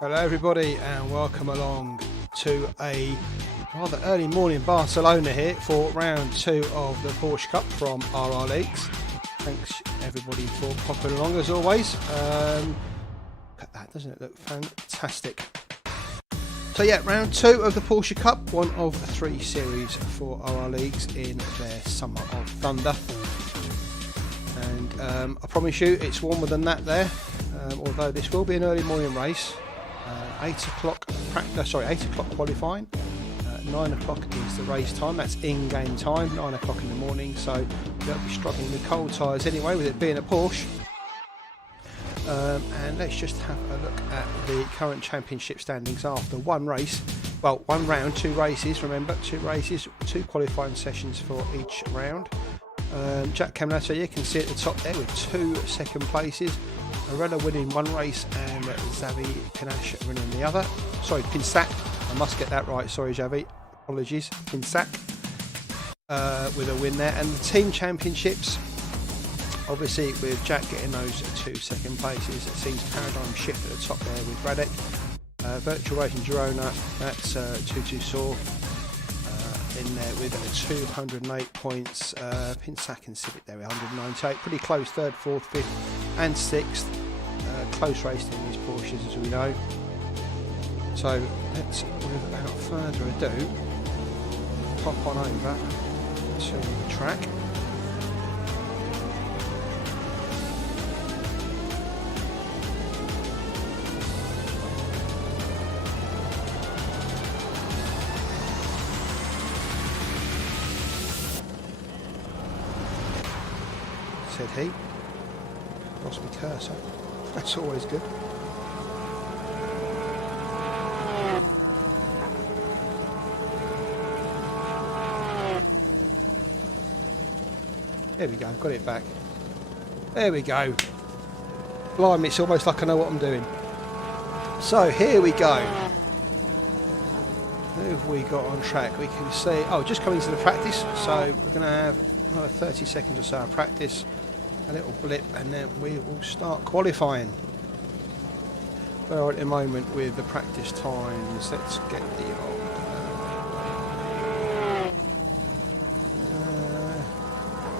Hello everybody and welcome along to a rather early morning Barcelona here for round 2 of the Porsche Cup from RR Leagues. Thanks everybody for popping along as always. Look at that, doesn't it look fantastic? So yeah, round 2 of the Porsche Cup, one of 3 series for RR Leagues in their Summer of Thunder. And I promise you it's warmer than that there, although this will be an early morning race. 8 o'clock qualifying, 9 o'clock is the race time, that's in-game time, 9 o'clock in the morning, so they'll be struggling with cold tyres anyway with it being a Porsche. And let's just have a look at the current championship standings after one race, well, one round, 2 races, remember, 2 races, 2 qualifying sessions for each round. Jack Camminato, you can see at the top there with 2 second places. Arella winning one race and Xavi Pinash winning the other. Sorry, Pinsac. I must get that right. Sorry, Xavi. Apologies. Pinsac with a win there. And the team championships, obviously with Jack getting those 2 second places, it seems paradigm shift at the top there with Radek. Virtual Racing Girona, that's Tutu Saw in there with 208 points. Pinsac and Civic there with 198. Pretty close, 3rd, 4th, 5th and 6th. Close race in these Porsches as we know. So let's, without further ado, pop on over to the track. Said he. Lost my cursor. That's always good. There we go, got it back. There we go. Blimey, it's almost like I know what I'm doing. So here we go. Who have we got on track? We can see, oh, just coming to the practice. So we're going to have another 30 seconds or so of practice. A little blip and then we will start qualifying. We're at the moment with the practice times. Let's get the old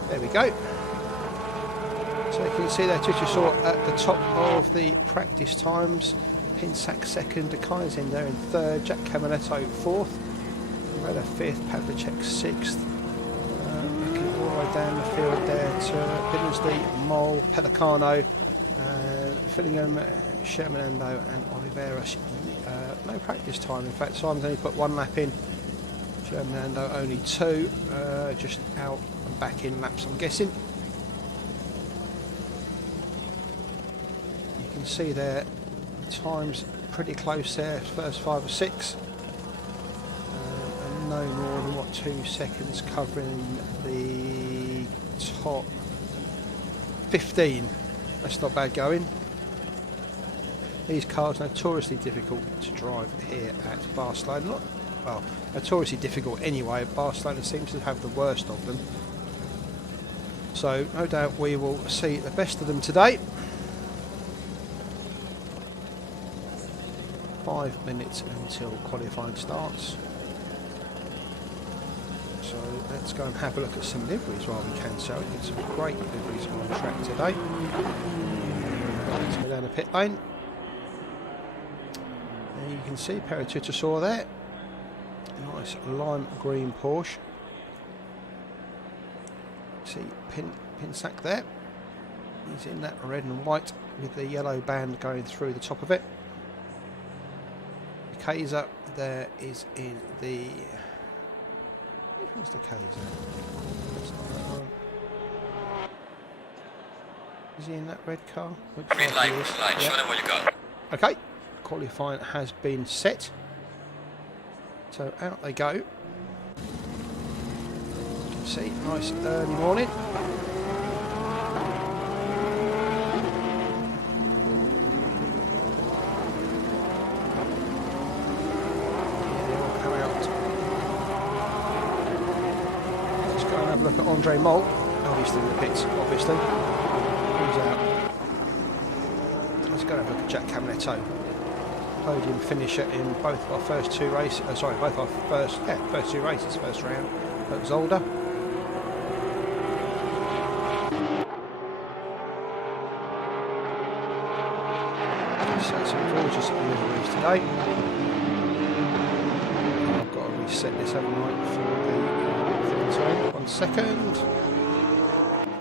there we go. So you can see there Tutusor at the top of the practice times. Pinsac 2nd, Kaizen there in 3rd, Jack Camminato 4th, Reda 5th, Pavlicek 6th. Down the field there to Billingsley, Mole, Pelicano, Fillingham, Shermanando and Oliveira. No practice time, in fact Simon's only put 1 lap in, Shermanando only 2, just out and back in laps I'm guessing. You can see there the times pretty close there, first 5 or 6. And no more than what 2 seconds covering the top 15. That's not bad going. These cars notoriously difficult to drive here at Barcelona. Well, notoriously difficult anyway. Barcelona seems to have the worst of them. So no doubt we will see the best of them today. 5 minutes until qualifying starts. So let's go and have a look at some liveries while we can. So we get some great liveries on the track today. Let's go down the pit lane. And you can see Tutusor there. Nice lime green Porsche. See Pinsac there. He's in that red and white with the yellow band going through the top of it. Kaiser there is in the... Where's the Kaiser? Is he in that red car? Green light, yeah. Show them what you got. Okay, qualifying has been set. So out they go. You can see, nice early morning. Look at Andre Mol. Oh, he's still in the pits, obviously. He's out. Let's go and have a look at Jack Camminato. podium finisher in both of our first two races. Sorry, both our first two races, first round at Zolder. So some gorgeous deliveries today. I've got to reset this overnight for the thing to end. 1 second.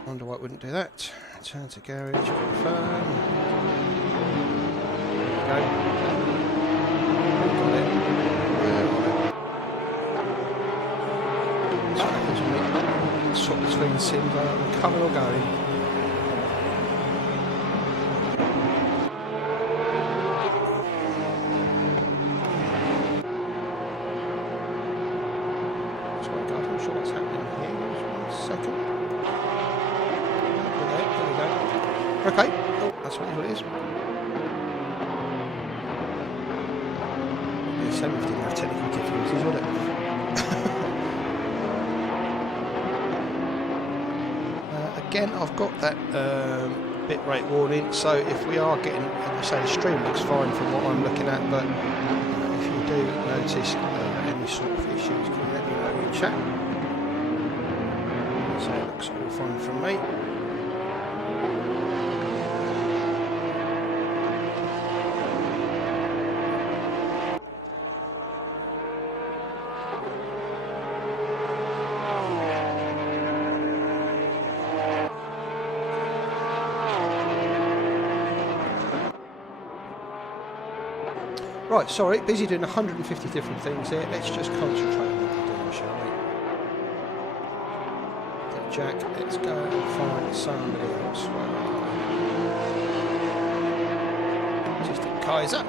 Wonder why it wouldn't do that. Turn to garage, confirm. There we go. Got it. So what happens when we swap between sims, coming or going. I'm sure what's happening here. Just 1 second. There we go. Okay. Oh, that's what it is. Yeah, 7 didn't have technical difficulties, would it? Again, I've got that bit rate warning, so if we are getting, as I say, the stream looks fine from what I'm looking at, but if you do notice any sort of issues, can you let me know in chat? So it looks all fine from me. Right, sorry, busy doing 150 different things here. Let's just concentrate on what we're doing, shall we? Okay, Jack, let's go and find somebody else. Just a Kaiser.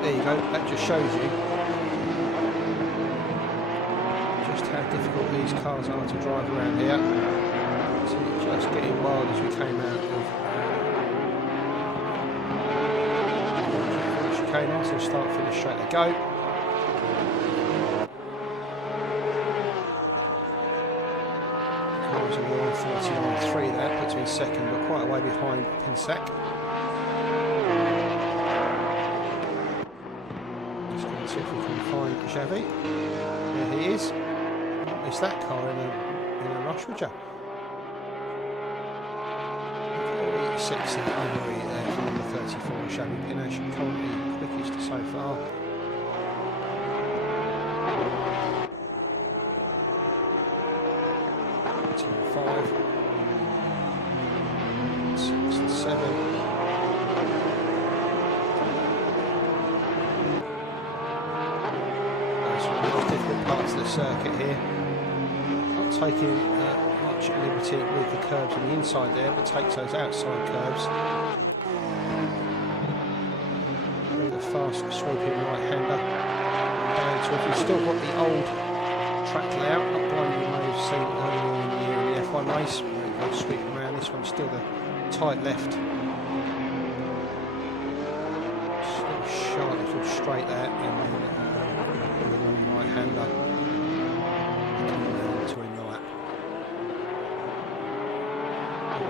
There you go, that just shows you just how difficult these cars are to drive around here. So it's just getting wild as we came out of chicane, so start, finish, straight to go. Cars are 149.3 there, puts me in second, but quite a way behind Pinsack. See if we can find Xavi. There he is. Is that car in a rush, would you? Very sexy livery there from number 34, Xavi Pinash, currently quickest so far. Team 5, 6 and 7. Parts of the circuit here. Not taking much liberty with the curbs on the inside there, but takes those outside curbs. With a fast sweeping right-hander. Down to it. We've still got the old track layout, not the one you may have seen earlier in the year in the F1 race. We'll sweep around. This one's still the tight left. Still sharp, little straight there, and then with a long right-hander.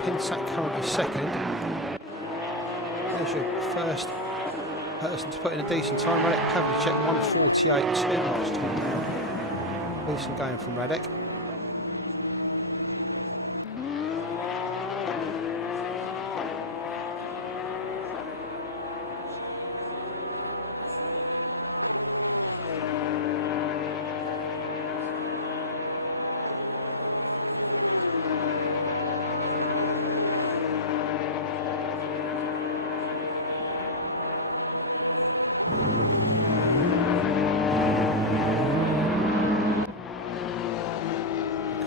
Pinsack currently second. There's your first person to put in a decent time. Radek Pavlicek 1:48.2 last time now. Decent going from Radek.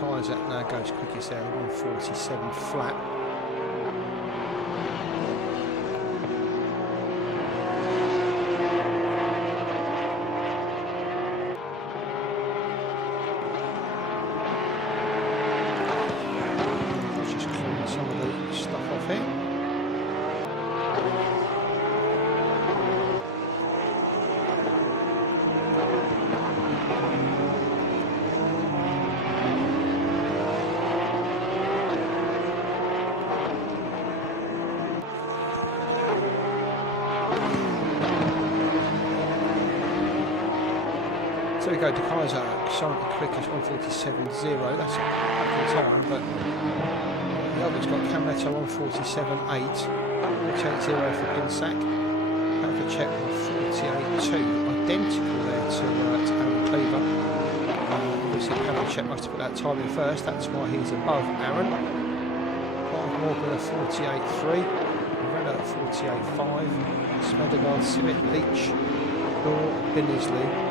Kaiser now goes quickest there, 147 flat. Let's just clean some of the stuff off here. So we go to Kaiser, currently quickest 147.0, that's a cracking time, but the other's got Camletto 147.8, 48.0 for Pinsack, Pavlicek 148.2, identical there to Aaron Cleaver. Obviously Pavlicek must have put that time in first, that's why he's above Aaron. Morgan at 48.3, Morella at 48.5, Smedegaard, Civic, Leach, Law, Binnisley.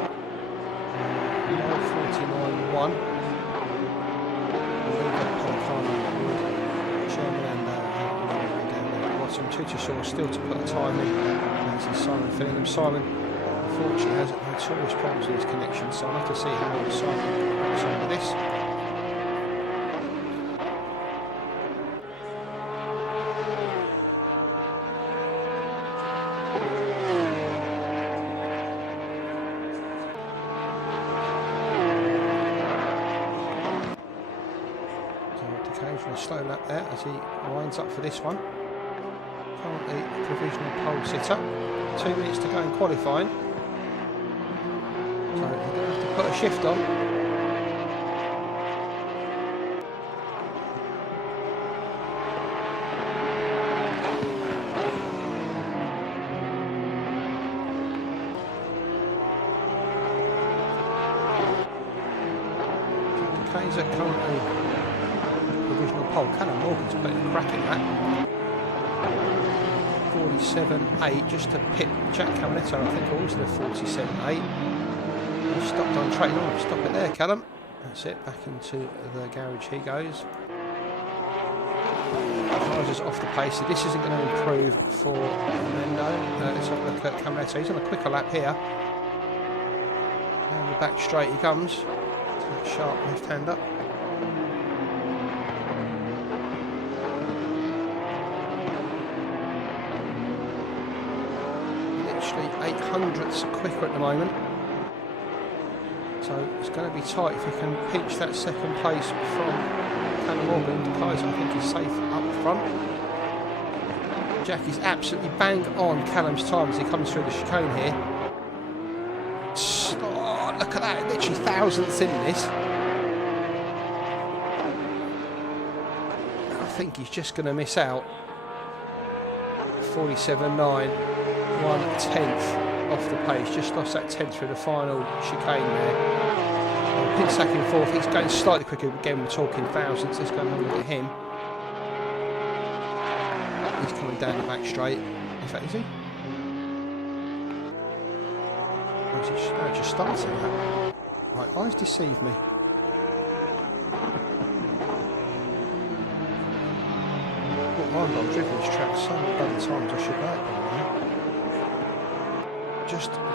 49.1. Bottom Tutusaur still to put a time in. That's Simon Fillingham. Simon unfortunately has notorious problems with his connection, so I'll have to see how long Simon gets on with this. For a slow lap there as he winds up for this one. Currently provisional pole sitter. 2 minutes to go in qualifying. So they're going to have to put a shift on. Kaiser currently provisional pole. Callum Morgan's putting a crack in that. 47.8 just to pit Jack Camletto, I think also the 47.8. He stopped on track. Oh, stop it there, Callum. That's it, back into the garage he goes. Kaiser's off the pace, so this isn't going to improve for Mendo. Let's have a look at Camletto. He's on a quicker lap here. Down the back straight he comes. Sharp left hand up. Literally 800ths quicker at the moment. So it's going to be tight if he can pinch that second place from Callum Morgan. Kaiser, I think, is safe up front. Jack is absolutely bang on Callum's time as he comes through the chicane here. Oh, look at that, literally thousandths in this. I think he's just going to miss out. 47.9, 1/10 off the pace, just lost that 10th through the final chicane there. Pinsack in fourth, he's going slightly quicker, again we're talking thousandths. Let's go and have a look at him. He's coming down the back straight. In fact, is he? Or is he just, no, just starting that? Right, eyes deceive me. Mind, I've driven this track so many bloody times, I should know it by now.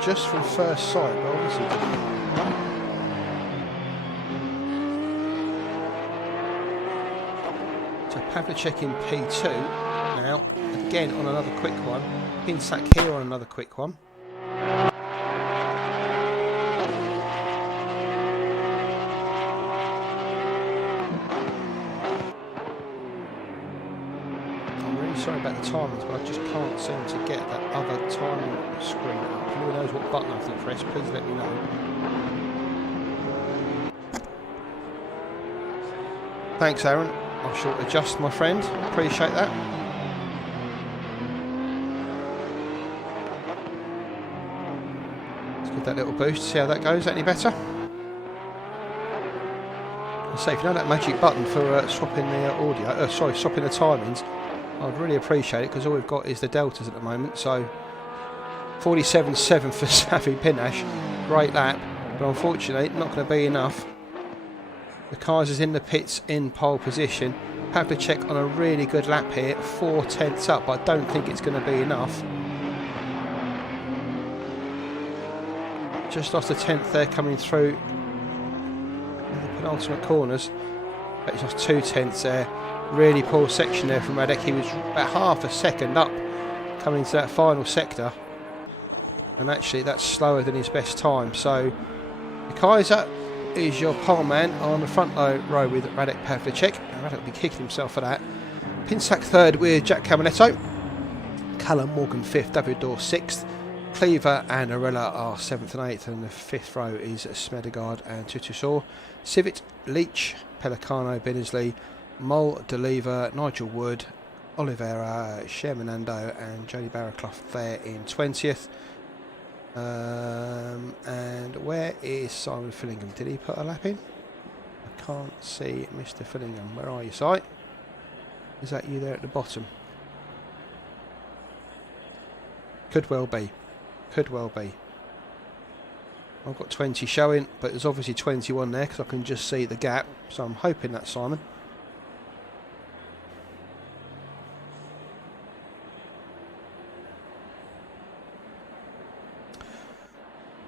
Just from first sight, but obviously didn't. So Pavlicek in P2 now, again on another quick one. Pinsack here on another quick one. Sorry about the timings, but I just can't seem to get that other timing screen up. Who knows what button I have to press? Please let me know. Thanks, Aaron. I shall adjust, my friend. Appreciate that. Let's give that little boost. See how that goes. Is that any better? I say, if you know that magic button for swapping the audio, swapping the timings, I'd really appreciate it, because all we've got is the deltas at the moment. So 47.7 for Savi Pinash, great lap, but unfortunately not going to be enough. The Kaiser's in the pits in pole position. Pavlicek on a really good lap here, 4 tenths up, but I don't think it's going to be enough. Just lost a tenth there coming through the penultimate corners. But he's lost 2 tenths there. Really poor section there from Radek. He was about half a second up coming into that final sector. And actually that's slower than his best time. So the Kaiser is your pole man on the front row with Radek Pavlicek. Radek will be kicking himself for that. Pinsack third with Jack Caminetto. Callum Morgan fifth, David Dorr sixth. Cleaver and Arella are 7th and 8th, and the 5th row is Smedegard and Tutusor. Civet, Leach, Pelicano, Binnersley, Mole, Deliver, Nigel Wood, Oliveira, Shermanando and Jody Barraclough there in 20th. And where is Simon Fillingham? Did he put a lap in? I can't see Mr. Fillingham. Where are you, Si? Is that you there at the bottom? Could well be. Could well be. I've got 20 showing, but there's obviously 21 there because I can just see the gap. So I'm hoping that's Simon.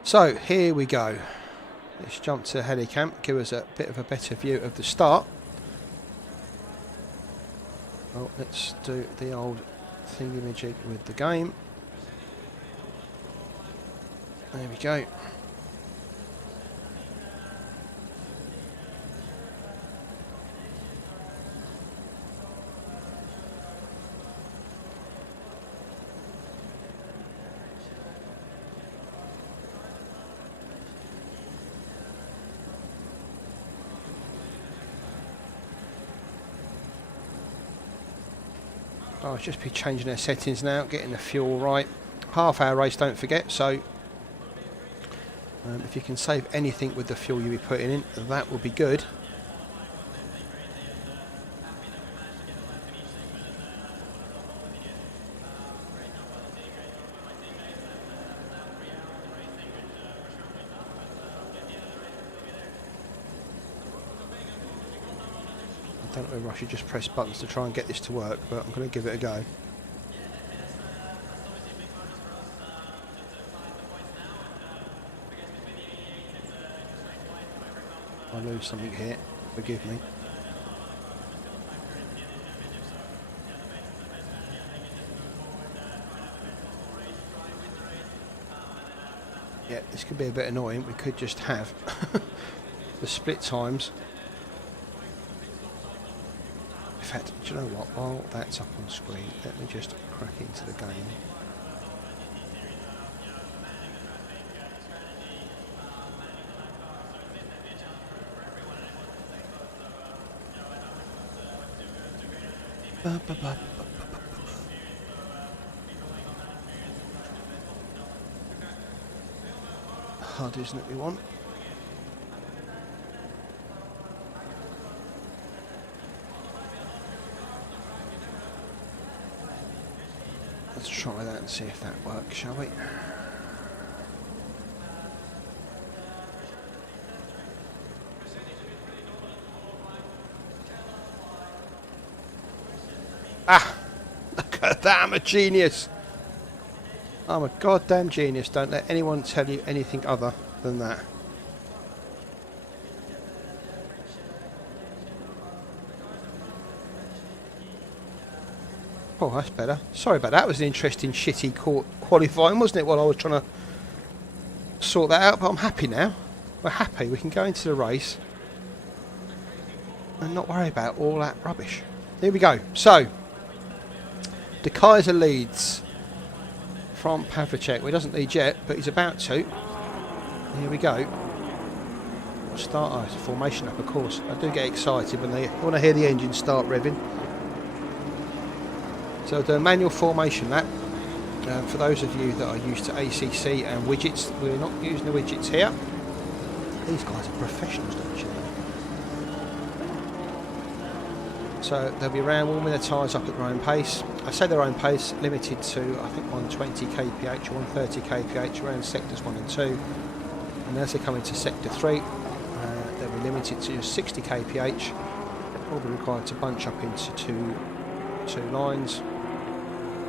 So here we go. Let's jump to Helicam, give us a bit of a better view of the start. Well, let's do the old thingamajig with the game. There we go. I'll just be changing their settings now, getting the fuel right. Half hour race, don't forget, so if you can save anything with the fuel you'll be putting in, that will be good. I don't know whether I should just press buttons to try and get this to work, but I'm going to give it a go. I lose something here, forgive me. Yeah, this could be a bit annoying. We could just have the split times. In fact, do you know what? While that's up on screen, let me just crack into the game. Hard, isn't it, we want? Let's try that and see if that works, shall we? Ah! Look at that, I'm a genius! I'm a goddamn genius, don't let anyone tell you anything other than that. Oh, that's better. Sorry about that. It was an interesting, shitty qualifying, wasn't it, while I was trying to sort that out, but I'm happy now. We're happy. We can go into the race and not worry about all that rubbish. Here we go. So, De Kaiser leads from Pavlicek. Well, he doesn't lead yet, but he's about to. Here we go. Start. Oh, it's a formation up, of course. I do get excited when I hear the engine start revving. So the manual formation lap. For those of you that are used to ACC and widgets, we're not using the widgets here. These guys are professionals, don't you know? So they'll be around warming their tyres up at their own pace. I say their own pace, limited to I think 120 kph or 130 kph around sectors 1 and 2. And as they come into sector 3, they'll be limited to 60 kph. Will be required to bunch up into two lines,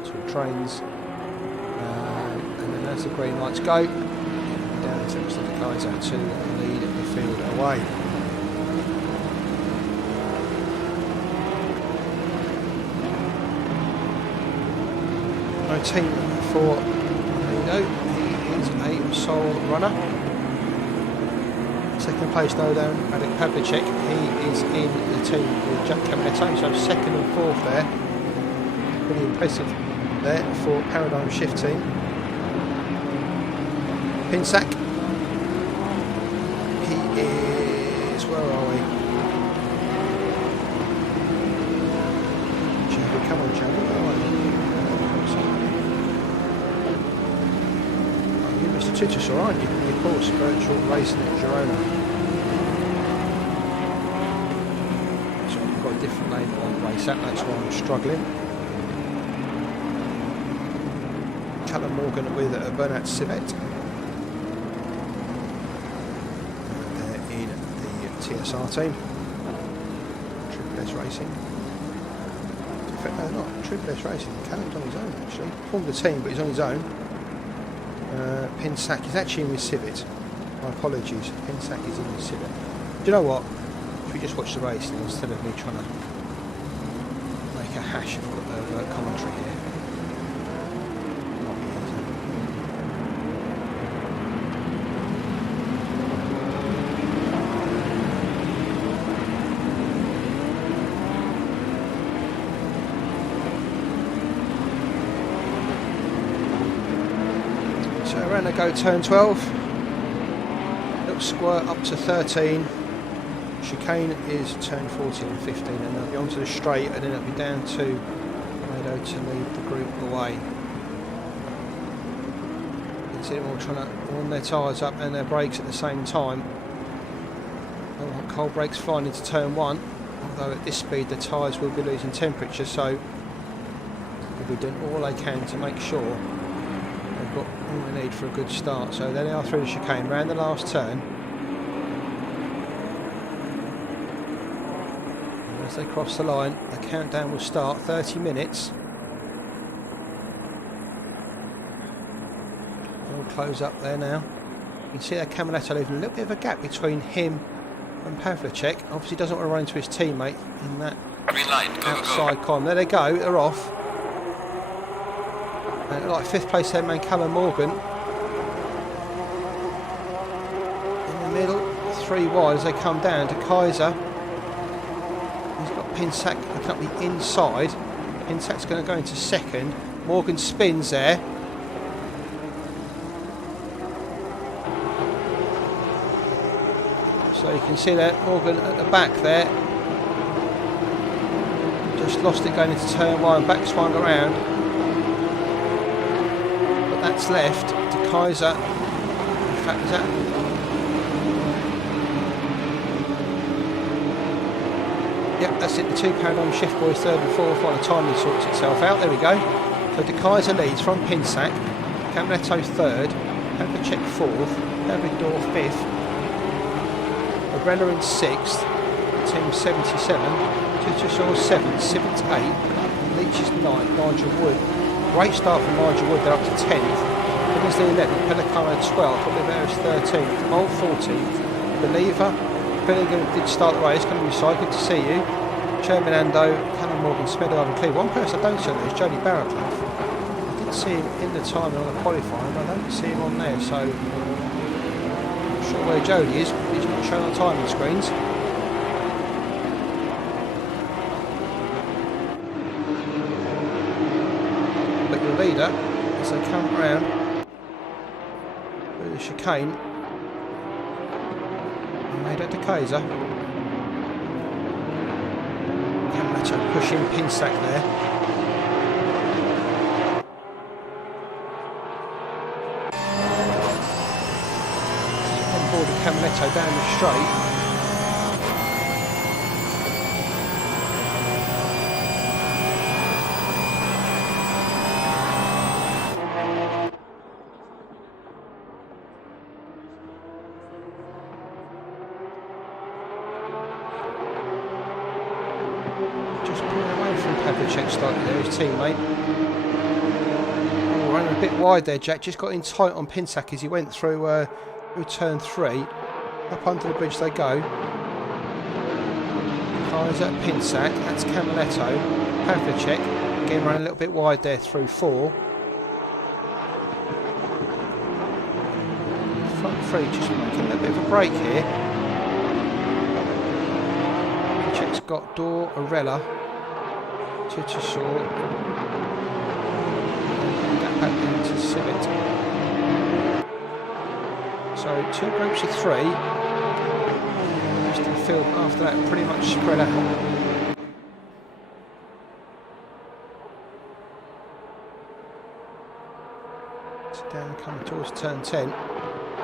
two trains, and then as the green lights go, down to the guys out to lead the field away. No team for Lido. He is a sole runner. Second place though down Radek Pavlicek. He is in the team with Jack Caminetto, so second and fourth there. Pretty impressive there for Paradigm Shift team. Pinsack. He is, where are we? Javi, come on Javi, where are you? Oh, you're Mr. Tutusor, aren't you? Of course, virtual racing at Girona. So I've got a different name on race app, that's why I'm struggling. Callum Morgan with Bernat Civet. They're in the TSR team. Triple S Racing. No, not Triple S Racing. Callum's on his own actually. Formed the team, but he's on his own. Pinsack is actually in with Civet. My apologies. Pinsack is in with Civet. Do you know what? If we just watch the race instead of me trying to make a hash of commentary here. So around the go turn 12, little squirt up to 13, chicane is turn 14 and 15, and they'll be onto the straight and then it'll be down to Meadow to lead the group away. You can see them all trying to warm their tyres up and their brakes at the same time. Don't want cold brakes flying into turn 1, although at this speed the tyres will be losing temperature, so they'll be doing all they can to make sure they've got all they need for a good start. So there they are through the chicane, round the last turn. And as they cross the line, the countdown will start, 30 minutes. They'll close up there now. You can see that Caminetto leaving a little bit of a gap between him and Pavlicek. Obviously doesn't want to run into his teammate in that Green light, go, outside go. column. There they go, they're off. Like fifth place there, man, Callum Morgan. In the middle, 3 wide as they come down to Kaiser. He's got Pinsack looking up the inside. Pinsack's going to go into second. Morgan spins there. So you can see that Morgan at the back there. Just lost it going into turn 1, back swung around. That's left to Kaiser. In fact, is that? Yep, that's it. The 2 Paradigm Shift boys third and fourth while the timing sorts itself out. There we go. So De Kaiser leads from Pinsack. Caminetto third. Pavlicek fourth. Davidor fifth. Arella in sixth. Team 77. Tutusor seventh. Civet's eighth. Leach is ninth. Nigel Wood. Great start from Nigel Wood, they're up to 10th. Killingsley 11th, Pelicano 12th, Oliveris 13th, Mole 14th, Believer, Billingham did start the race, going to be side, good to see you. Cherminando, Callum Morgan, Smedard and Clee. One person I don't see on there is Jody Barraclough. I didn't see him in the timing on the qualifying, but I don't see him on there, so I'm not sure where Jody is, but he's not shown on timing screens. Leader as they come round through the chicane and made it to Kaiser. Caminetto pushing Pinsack there. On board with Caminetto down the straight. Just pulling away from Pavlicek slightly there, his teammate. Oh, running a bit wide there, Jack. Just got in tight on Pinsack as he went through turn 3. Up under the bridge they go. Cars at Pinsack. That's Camaletto. Pavlicek. Again, running a little bit wide there through 4. Front 3 just making a little bit of a break here. Pavlicek's got Door, Arella, Titusor. Back into Civet. So 2 groups of 3. Rest of the field after that pretty much spread out. It's down coming towards turn 10.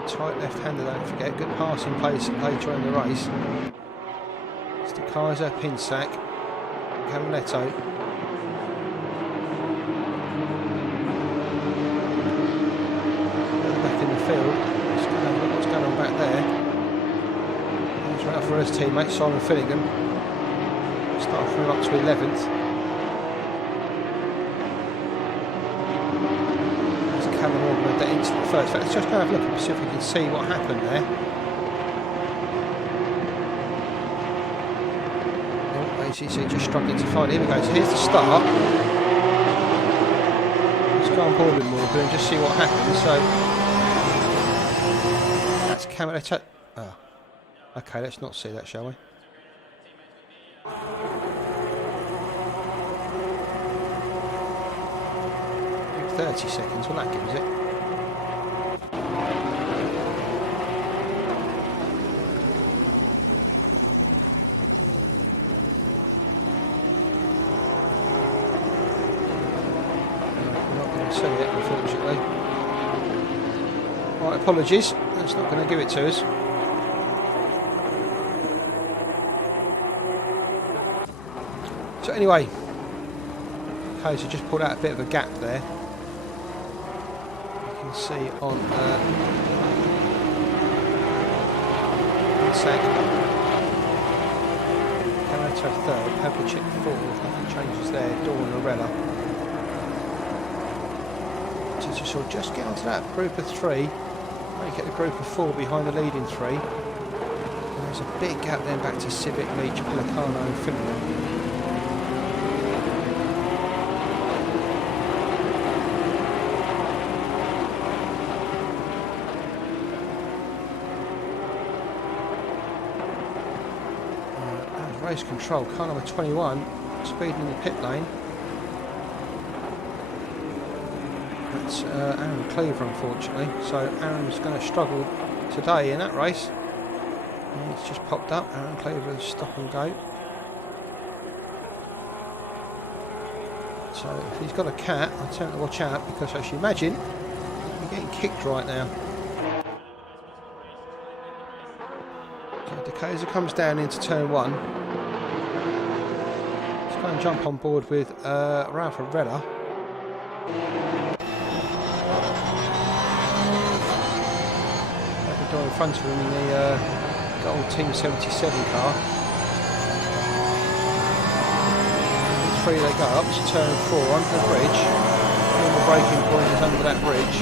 Tight left-hander, don't forget. Good passing place later in the race. It's the Kaiser, Pinsack, Camaletto. Field. Let's go and have a look what's going on back there. He's right up for his teammate Simon Finnegan. Start from him up to 11th. There's Callum Orban that into the first. Let's just go and have a look and see if we can see what happened there. Oh, ACC just struggling to find it. Here we go. So here's the start. Let's go on board with Morgan and just see what happens. So Camaletto. Oh. Okay, let's not see that, shall we? 30 seconds, well that gives it. We're not going to see it, unfortunately. Right, apologies. That's not going to give it to us. So anyway, okay, so just pulled out a bit of a gap there. You can see on sec. Camaletto 3rd, Pavlicek 4th, nothing changes there, Dawn Arella. So just get onto that group of 3. Make it a group of 4 behind the leading 3. And there's a big gap then back to Civic, Leach, Pelicano and Finland. Race control, car number 21, speeding in the pit lane. That's Aaron Cleaver, unfortunately. So Aaron's going to struggle today in that race. And it's just popped up. Aaron Cleaver's stop and go. So if he's got a cat, I tell him to watch out, because as you imagine, you're getting kicked right now. So Decatur comes down into turn 1. Let's go and jump on board with Ralph Arella. In front of him in the gold Team 77 car. 3 they go up to turn 4 under the bridge. And the braking point is under that bridge.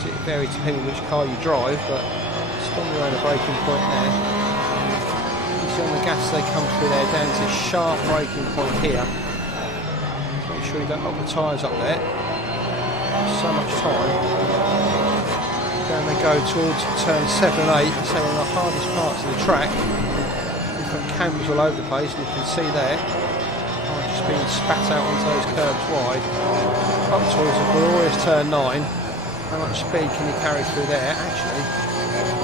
So it varies depending which car you drive, but still around the braking point there. You see on the gas they come through there down to a sharp braking point here. So make sure you don't lock the tyres up there. So much time. Down they go towards turn 7 and 8, so one of the hardest parts of the track. Different cameras all over the place, and you can see there, just being spat out onto those curbs wide. Up towards a glorious turn 9. How much speed can you carry through there? Actually,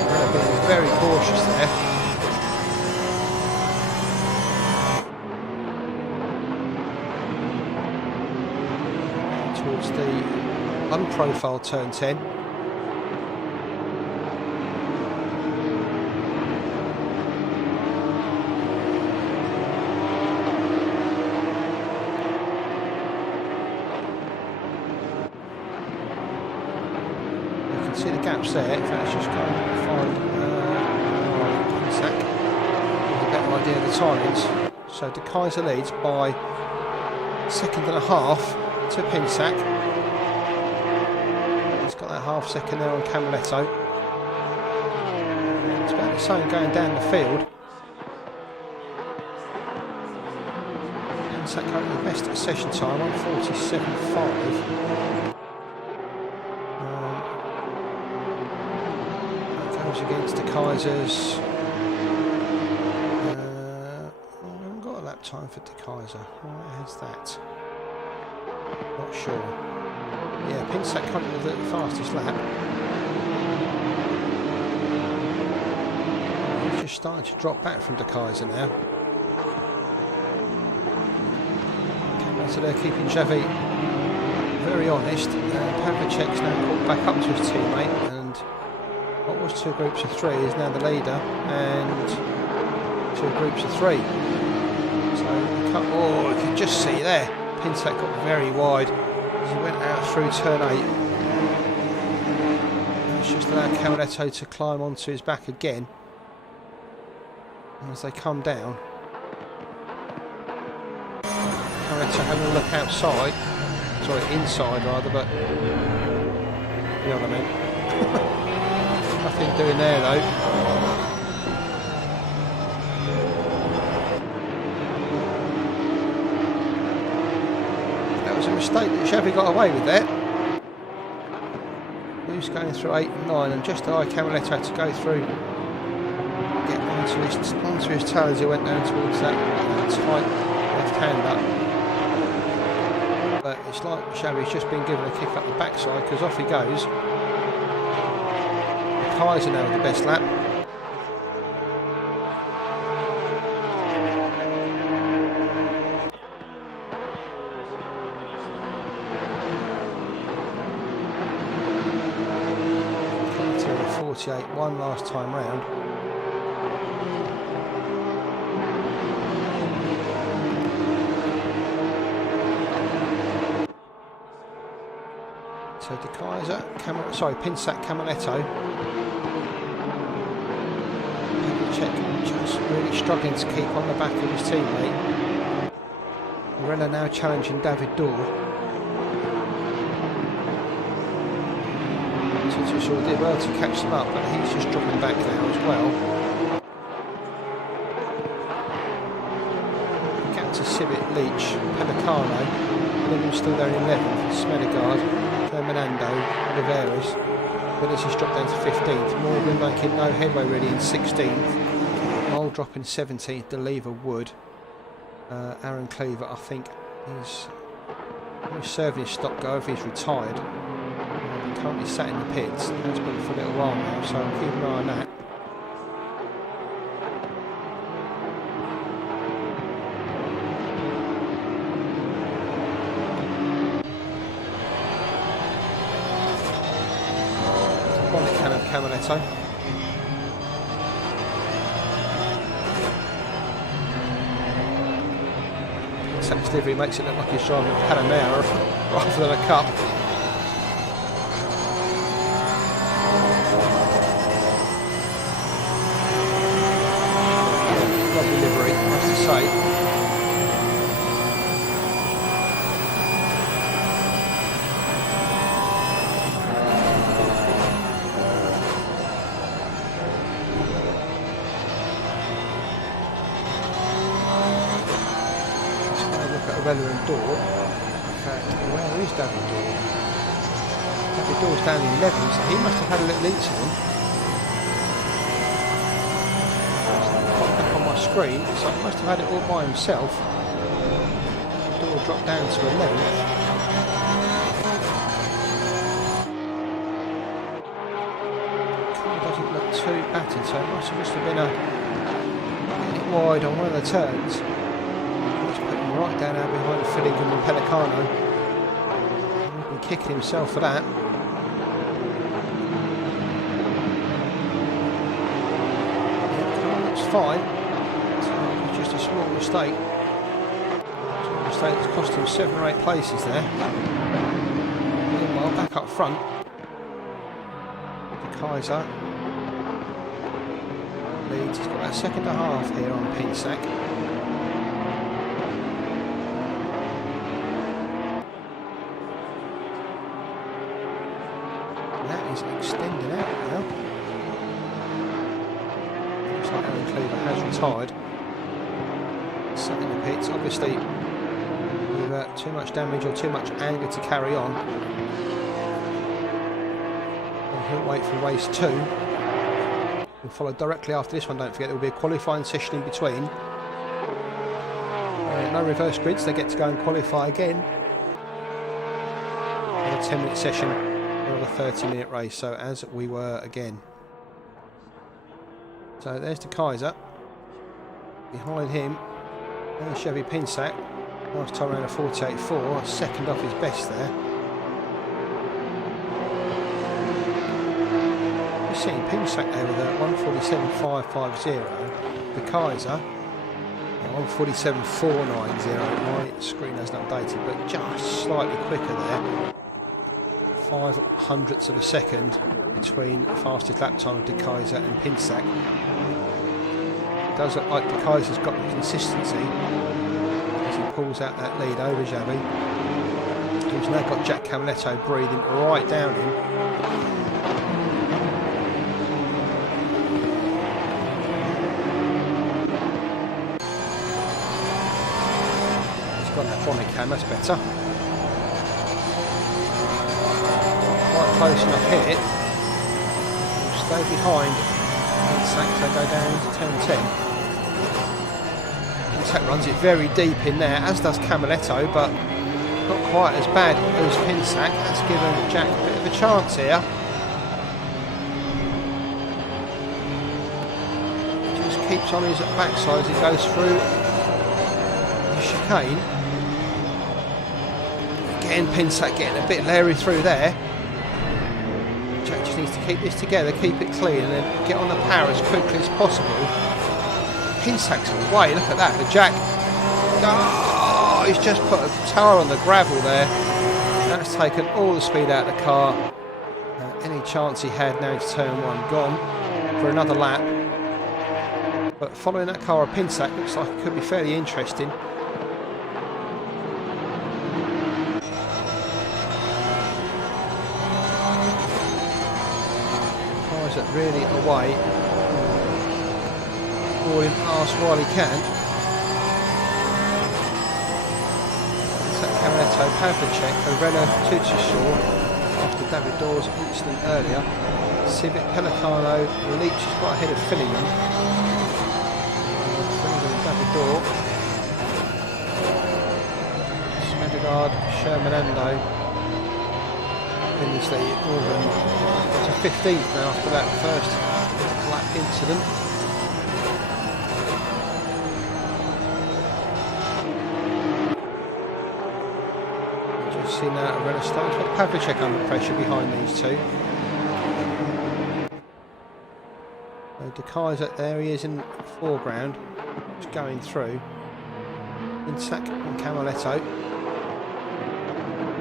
they're being very cautious there. Towards the unprofiled turn 10. See the gaps there. In fact, let's just go and find Pinsack. Get a better idea of the timings. So De Kaiser leads by 1.5 seconds to Pinsack. He's got that half second there on Camaletto. It's about the same going down the field. Pinsack currently the best at session time, 1:47.5. That goes against De Kaiser's. I haven't got a lap time for De Kaiser. Why is that? Not sure. Yeah, Pinsack currently with the fastest lap. He's just starting to drop back from De Kaiser now. So they're keeping Xavi very honest. Pavlicek's now caught back up to his teammate, and what was 2 groups of 3 is now the leader, and 2 groups of 3. So, oh, you can just see there. Pinsack got very wide as he went out through turn 8. It's just allowed Camaletto to climb onto his back again. And as they come down, Camaletto having a look outside, sorry, inside rather, but you know what I mean. Nothing doing there though. A mistake that Xavi got away with there. He was going through 8 and 9, and just allowed Camaletto had to go through, get onto his tail as he went down towards that tight left hand up. But it's like Xavi's just been given a kick up the backside, because off he goes. De Kaiser now with the best lap. One last time round. So De Kaiser, Pinsack, Camaletto. Pavlicek just really struggling to keep on the back of his teammate. Morella now challenging David Dorr. Sure did well to catch them up, but he's just dropping back now as well. Ganta, Civic, Leach, Pelicano, Williams still there in 11th, Smedegard, Fernando, Oliveras. Willis has dropped down to 15th, Morgan making no headway really in 16th, Mole dropping 17th, DeLever Wood, Aaron Cleaver I think he's serving his stop go if he's retired. Currently sat in the pits, has been for a little while now, so I'll keep an eye on that. Bonnet can of Camaletto. Sack's delivery makes it look like he's driving a Panamera rather than a Cup. Say. Morella and Dorr. Where is David Dorr? David Dorr's down in 11, so he must have had a little lead to him. Screen, so he must have had it all by himself. Dorr dropped down to 11th. Car doesn't look too battered, so it must have just been a bit wide on one of the turns. Let's put him right down now behind Finnegan and Pelicano. He's been kicking himself for that. Yeah, the car looks fine. A small mistake. Small mistake that's cost him 7 or 8 places there. Meanwhile, back up front, De Kaiser leads. He's got about 1.5 seconds here on Pinsack. like Aaron Cleaver has retired. Sat in the pits, obviously with too much damage or too much anger to carry on. And he'll wait for race 2. We'll follow directly after this one, don't forget there will be a qualifying session in between. No reverse grids, they get to go and qualify again. Another 10-minute session, another 30-minute race, so as we were again. So there's the Kaiser. Behind him, there's Chevy Pinsack. Last time around a 48.4, second off his best there. You're seeing Pinsack there with a 147.550. The Kaiser, 147.490. My screen hasn't updated, but just slightly quicker there. 5 hundredths of a second between fastest lap time of De Kaiser and Pinsack. It does look like De Kaiser's got the consistency as he pulls out that lead over Xavi, who's now got Jack Camiletto breathing right down him. He's got that bonnet cam, that's better. Close enough hit. We'll stay behind Pinsack as they go down into turn 10. Pinsack runs it very deep in there, as does Camiletto, but not quite as bad as Pinsack. That's given Jack a bit of a chance here. Just keeps on his backside as he goes through the chicane. Again, Pinsack getting a bit leery through there. Needs to keep this together, keep it clean, and then get on the power as quickly as possible. Pinsack's away, look at that, but Jack, oh, he's just put a tyre on the gravel there. That's taken all the speed out of the car. Any chance he had now to turn 1 gone for another lap. But following that car of Pinsack looks like it could be fairly interesting. Really away, boarding past while he can. Camiletto, Pavlicek, Arena, Tutusor after David Dawes' incident earlier. Civic, Pelicano, Leach is quite ahead of Fillingham. Fillingham and David Daw. Smedegard, Shermanando. Finnisley, Northern. To 15th now after that first lap incident. Just seen that Arena start to put Pavlicek under pressure behind these two. De Kaiser, there he is in the foreground, just going through. Pinsack and Camiletto.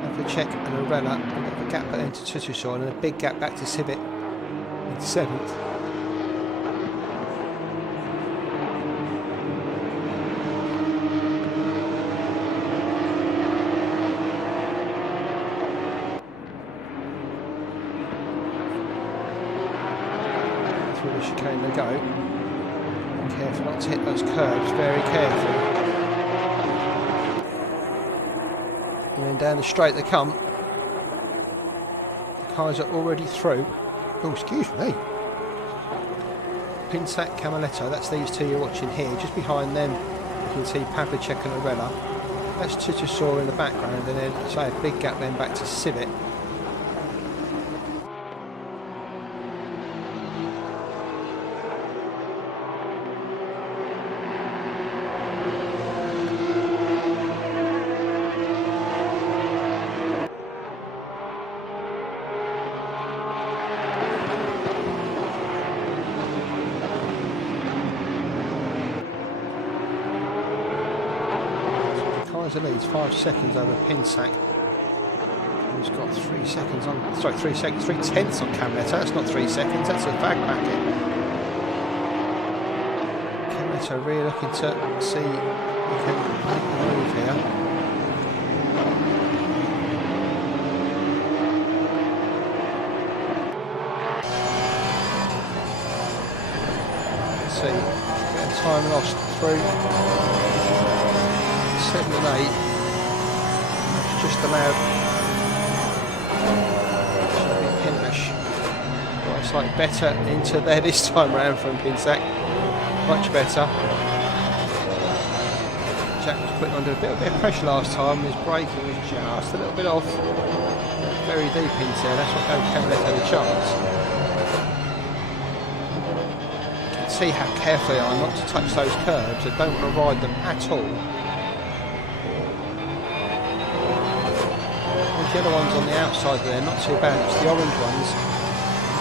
Pavlicek and Arena. A gap then to Tutusor and a big gap back to Civic in 7th. Through the chicane they go. Be careful not to hit those curbs, very careful. And then down the straight they come. Kaiser already through. Oh, excuse me. Pinsack, Camiletto, that's these two you're watching here. Just behind them, you can see Pavlicek and Arella. That's Tutusor in the background, and then, say, a big gap then back to Civic. Leads 5 seconds over Pinsack, who's got 3 seconds on, sorry, 3 seconds, 3 tenths on Camiletto. That's not 3 seconds, that's a bag packet. Camiletto really looking to see if he can make the move here. see. Bit of time lost through 7 and 8. It's just allowed Pindash. Well, it's like better into there this time round from Pinsack. Much better. Jack was putting under a bit of pressure last time. His braking was just a little bit off. Very deep into there. That's what gave Camaletto the chance. You can see how careful they are not to touch those curbs. They don't want to ride them at all. The other ones on the outside there, not too bad. It's the orange ones.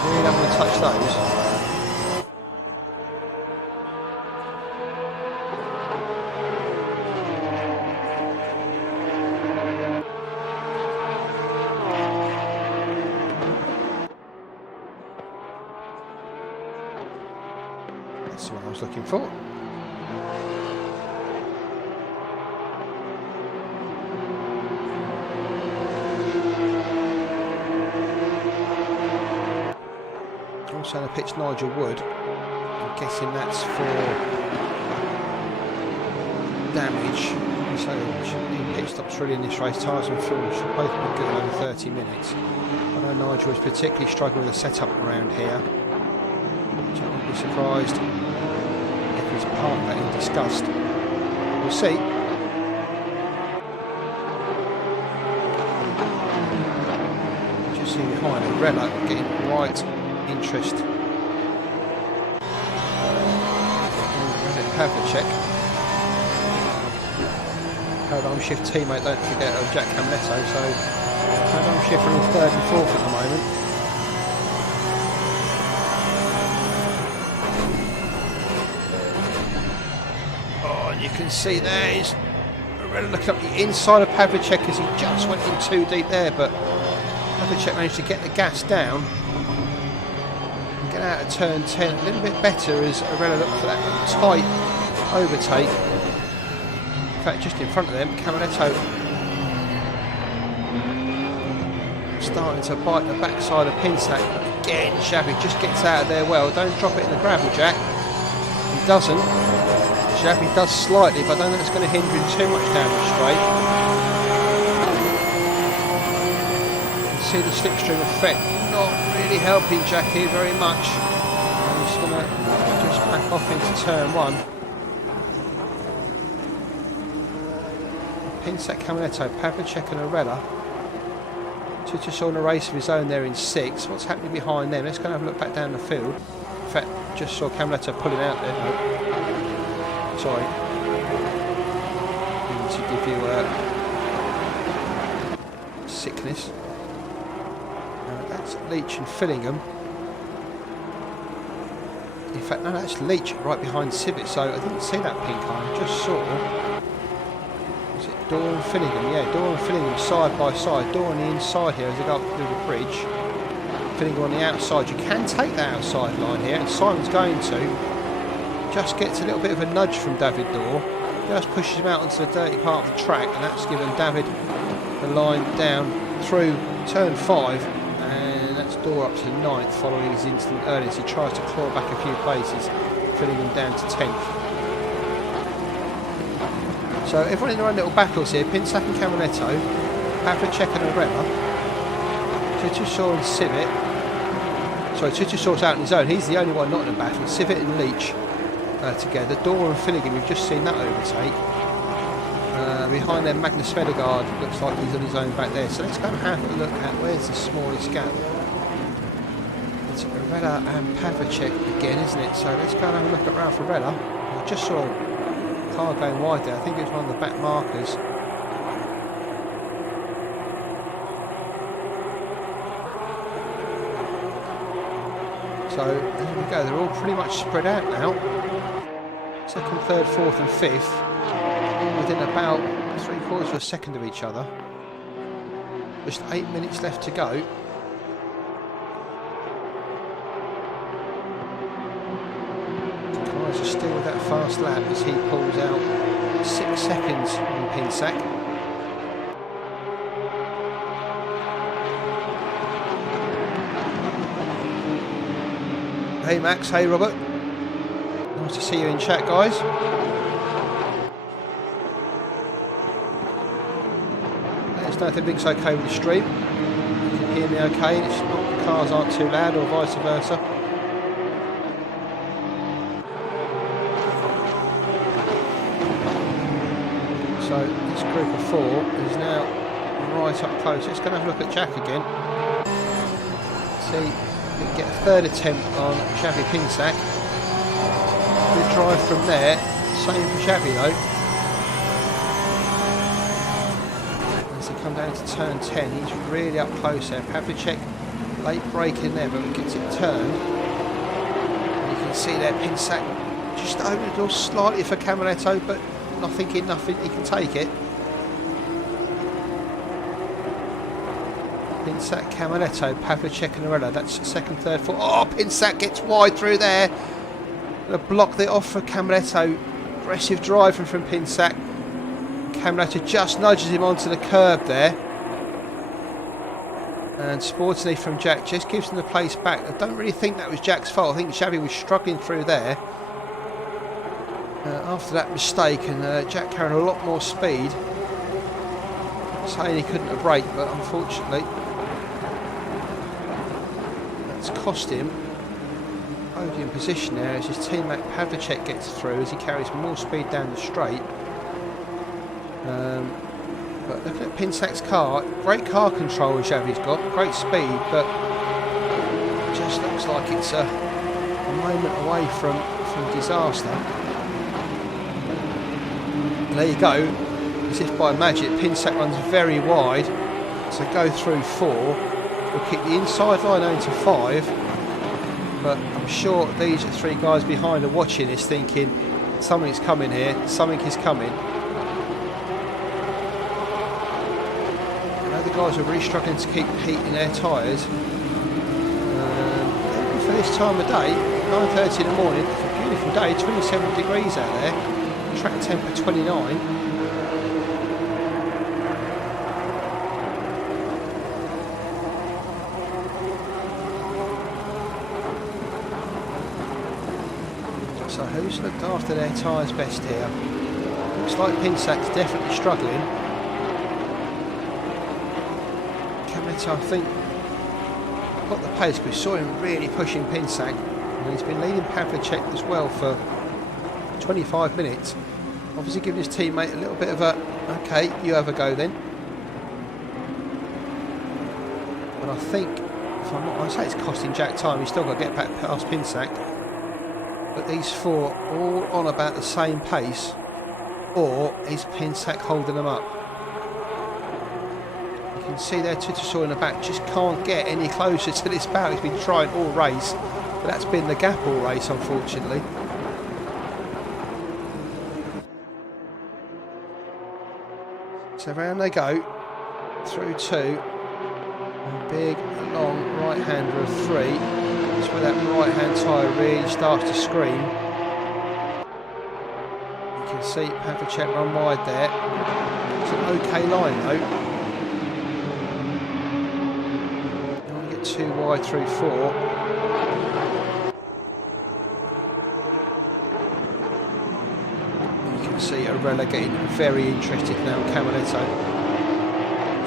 Really don't want to touch those. That's what I was looking for. Also on the pitch, Nigel Wood. I'm guessing that's for damage. So shouldn't need pit stops really in this race. Tyres and fuel should both be good over 30 minutes. I know Nigel was particularly struggling with the setup around here. So I wouldn't be surprised if he's parked that in disgust. We'll see. Just see behind Arella getting right interest. Pavlicek, paradigm shift teammate, don't forget, of Jack Camaletto, so paradigm shift from 3rd and 4th at the moment. Oh, and you can see there is Arella looking up the inside of Pavlicek as he just went in too deep there, but Pavlicek managed to get the gas down. Get out of turn 10 a little bit better as Arella looked for that tight overtake. In fact, just in front of them, Camaletto starting to bite the backside of Pinsack. Again, Xavi just gets out of there well. Don't drop it in the gravel, Jack. He doesn't. Xavi does slightly, but I don't think it's going to hinder him too much down the straight. You can see the slipstream effect not really helping Jack here very much. And he's going to just back off into turn 1. Pinsack, Camaletto, Pavlicek and Arella. Just on a race of his own there in 6. What's happening behind them? Let's go and have a look back down the field. In fact, just saw Camaletto pulling out there. No. Sorry. To give you sickness. That's Leach and Fillingham. In fact, no, that's Leach right behind Civic, so I didn't see that pink eye, I just saw. Was it Dorr and Fillingham? Yeah, Dorr and Fillingham side by side. Dorr on the inside here as they go up through the bridge. Fillingham on the outside. You can take that outside line here, and Simon's going to. Just gets a little bit of a nudge from David Dorr. Just pushes him out onto the dirty part of the track, and that's given David the line down through turn 5. Door up to 9th following his incident earlier, so he tries to claw back a few places, filling them down to 10th. So everyone in their own little battles here. Pinsack and Camaletto, Pavlicek and Arella, Tutusor and Civic. Sorry, Tutusor's out on his own, he's the only one not in a battle. Civic and Leach together. Dorr and Fillingham, we've just seen that overtake. Behind them, Magnus Svedegaard looks like he's on his own back there. So let's go and have a look at where's the smallest gap. It's Arella and Pavlicek again, isn't it? So let's go and have a look at Ralph Arella. I just saw a car going wide there. I think it was one of the back markers. So there we go. They're all pretty much spread out now. 2nd, 3rd, 4th and 5th. All within about 3/4 of a second of each other. Just 8 minutes left to go. Guys are still with that fast lap as he pulls out 6 seconds on Pinsack. Hey Max, hey Robert. Nice to see you in chat, guys. Let us know if everything's okay with the stream. You can hear me okay, and it's not, the cars aren't too loud, or vice versa. So this group of 4 is now right up close. Let's go and have a look at Jack again. See, we can get a third attempt on Xavi Pinsac. Good drive from there. Same for Xavi though. As they come down to turn 10, he's really up close there. Pavlicek late break in there, but gets it turned. And you can see there Pinsac just over the door slightly for Camaletto, but nothing, he can take it. Pinsac, Camaletto, Pavlicek and Arella. That's second, third, fourth. Oh, Pinsac gets wide through there. Gonna block it off for Camaletto. Aggressive driving from Pinsac. Camaletto just nudges him onto the curb there. And sportingly from Jack just gives him the place back. I don't really think that was Jack's fault. I think Xavi was struggling through there. After that mistake, and Jack carrying a lot more speed. Not saying he couldn't have braked, but unfortunately that's cost him podium position there as his teammate Pavlicek gets through as he carries more speed down the straight. But looking at Pinsac's car, great car control Xavi's got, great speed, but it just looks like it's a moment away from disaster. And there you go, as if by magic, Pinsac runs very wide, so go through 4. We'll keep the inside line onto 5, but I'm sure these 3 guys behind are watching this thinking something's coming here, something is coming. I know the guys are really struggling to keep heat in their tyres. For this time of day, 9:30 in the morning, it's a beautiful day, 27 degrees out there. Track temp at 29. So who's looked after their tyres best here? Looks like Pinsac's definitely struggling. Camaletto, I think, got the pace because we saw him really pushing Pinsac, and he's been leading Pavlicek as well for 25 minutes. Obviously giving his teammate a little bit of a, okay, you have a go then. But I think, if I'm not, I say it's costing Jack time, he's still got to get back past Pinsac. But these 4 all on about the same pace, or is Pinsac holding them up? You can see there Tutusor in the back just can't get any closer to this battle. He's been trying all race, but that's been the gap all race, unfortunately. So round they go, through 2, a big long right hander of 3. That's where that right hand tyre really starts to scream. You can see Pavlicek run wide there. It's an okay line though. Don't want to get too wide through 4. See Arella getting very interested now in Camaletto.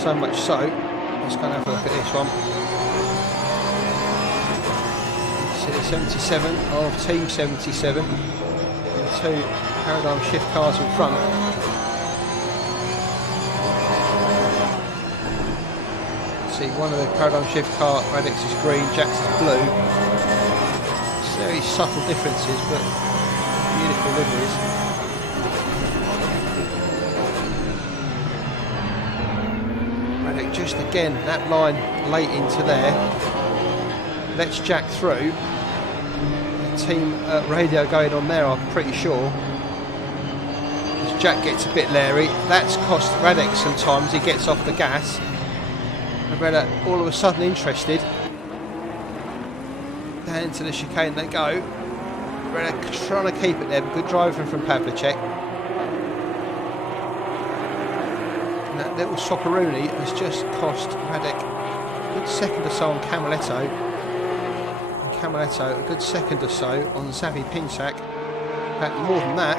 So much so, let's go and have a look at this one. See the 77 of Team 77. And 2 paradigm shift cars in front. See one of the paradigm shift car, Radek's is green, Jack's is blue. Very subtle differences, but beautiful liveries. Just again, that line late into there lets Jack through. The team radio going on there, I'm pretty sure. As Jack gets a bit leery, that's cost Radek sometimes. He gets off the gas. Arella all of a sudden interested. Down into the chicane they go. Arella trying to keep it there, but good driving from Pavlicek. That little Sopperoni has just cost Radek a good second or so on Camaletto, and Camaletto a good second or so on Xavi Pinsac. In fact, more than that,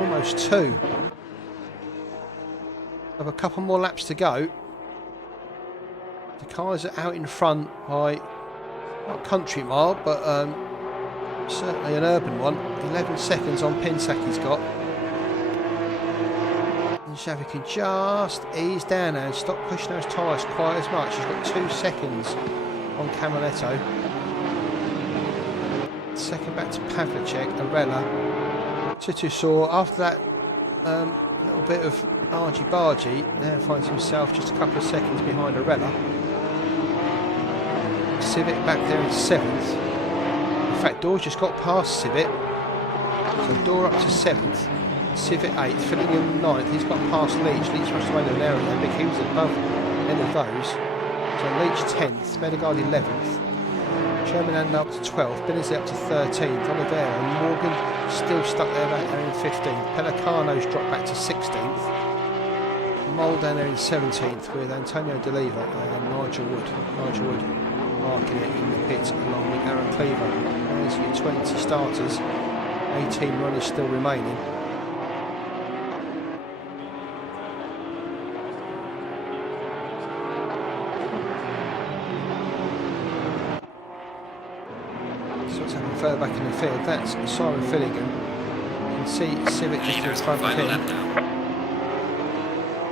almost 2. Have a couple more laps to go. The cars are out in front by not a country mile, but certainly an urban one. 11 seconds on Pinsack he's got. And Xavi can just ease down now and stop pushing those tyres quite as much. He's got 2 seconds on Camaletto. Second back to Pavlicek, Arella. Titusor, after that little bit of argy-bargy, now finds himself just a couple of seconds behind Arella. Civic back there in 7th. In fact, Dor's just got past Civic. So Dor up to 7th. Civic 8th, Fillingham 9th. He's got past Leach. Leach rushed away to an area there, but he was above any of those. So Leach 10th, Medegaard 11th. Sherman up to 12th, Benazzi up to 13th, Oliveira and Morgan still stuck there back there in 15th. Pelicano's dropped back to 16th. Mole down there in 17th with Antonio D'Oliva and Nigel Wood. Nigel Wood marking it in the pit along with Aaron Cleaver. There's your 20 starters, 18 runners still remaining. Further back in the field, that's Simon Fillingham. You can see Civic just in front of him.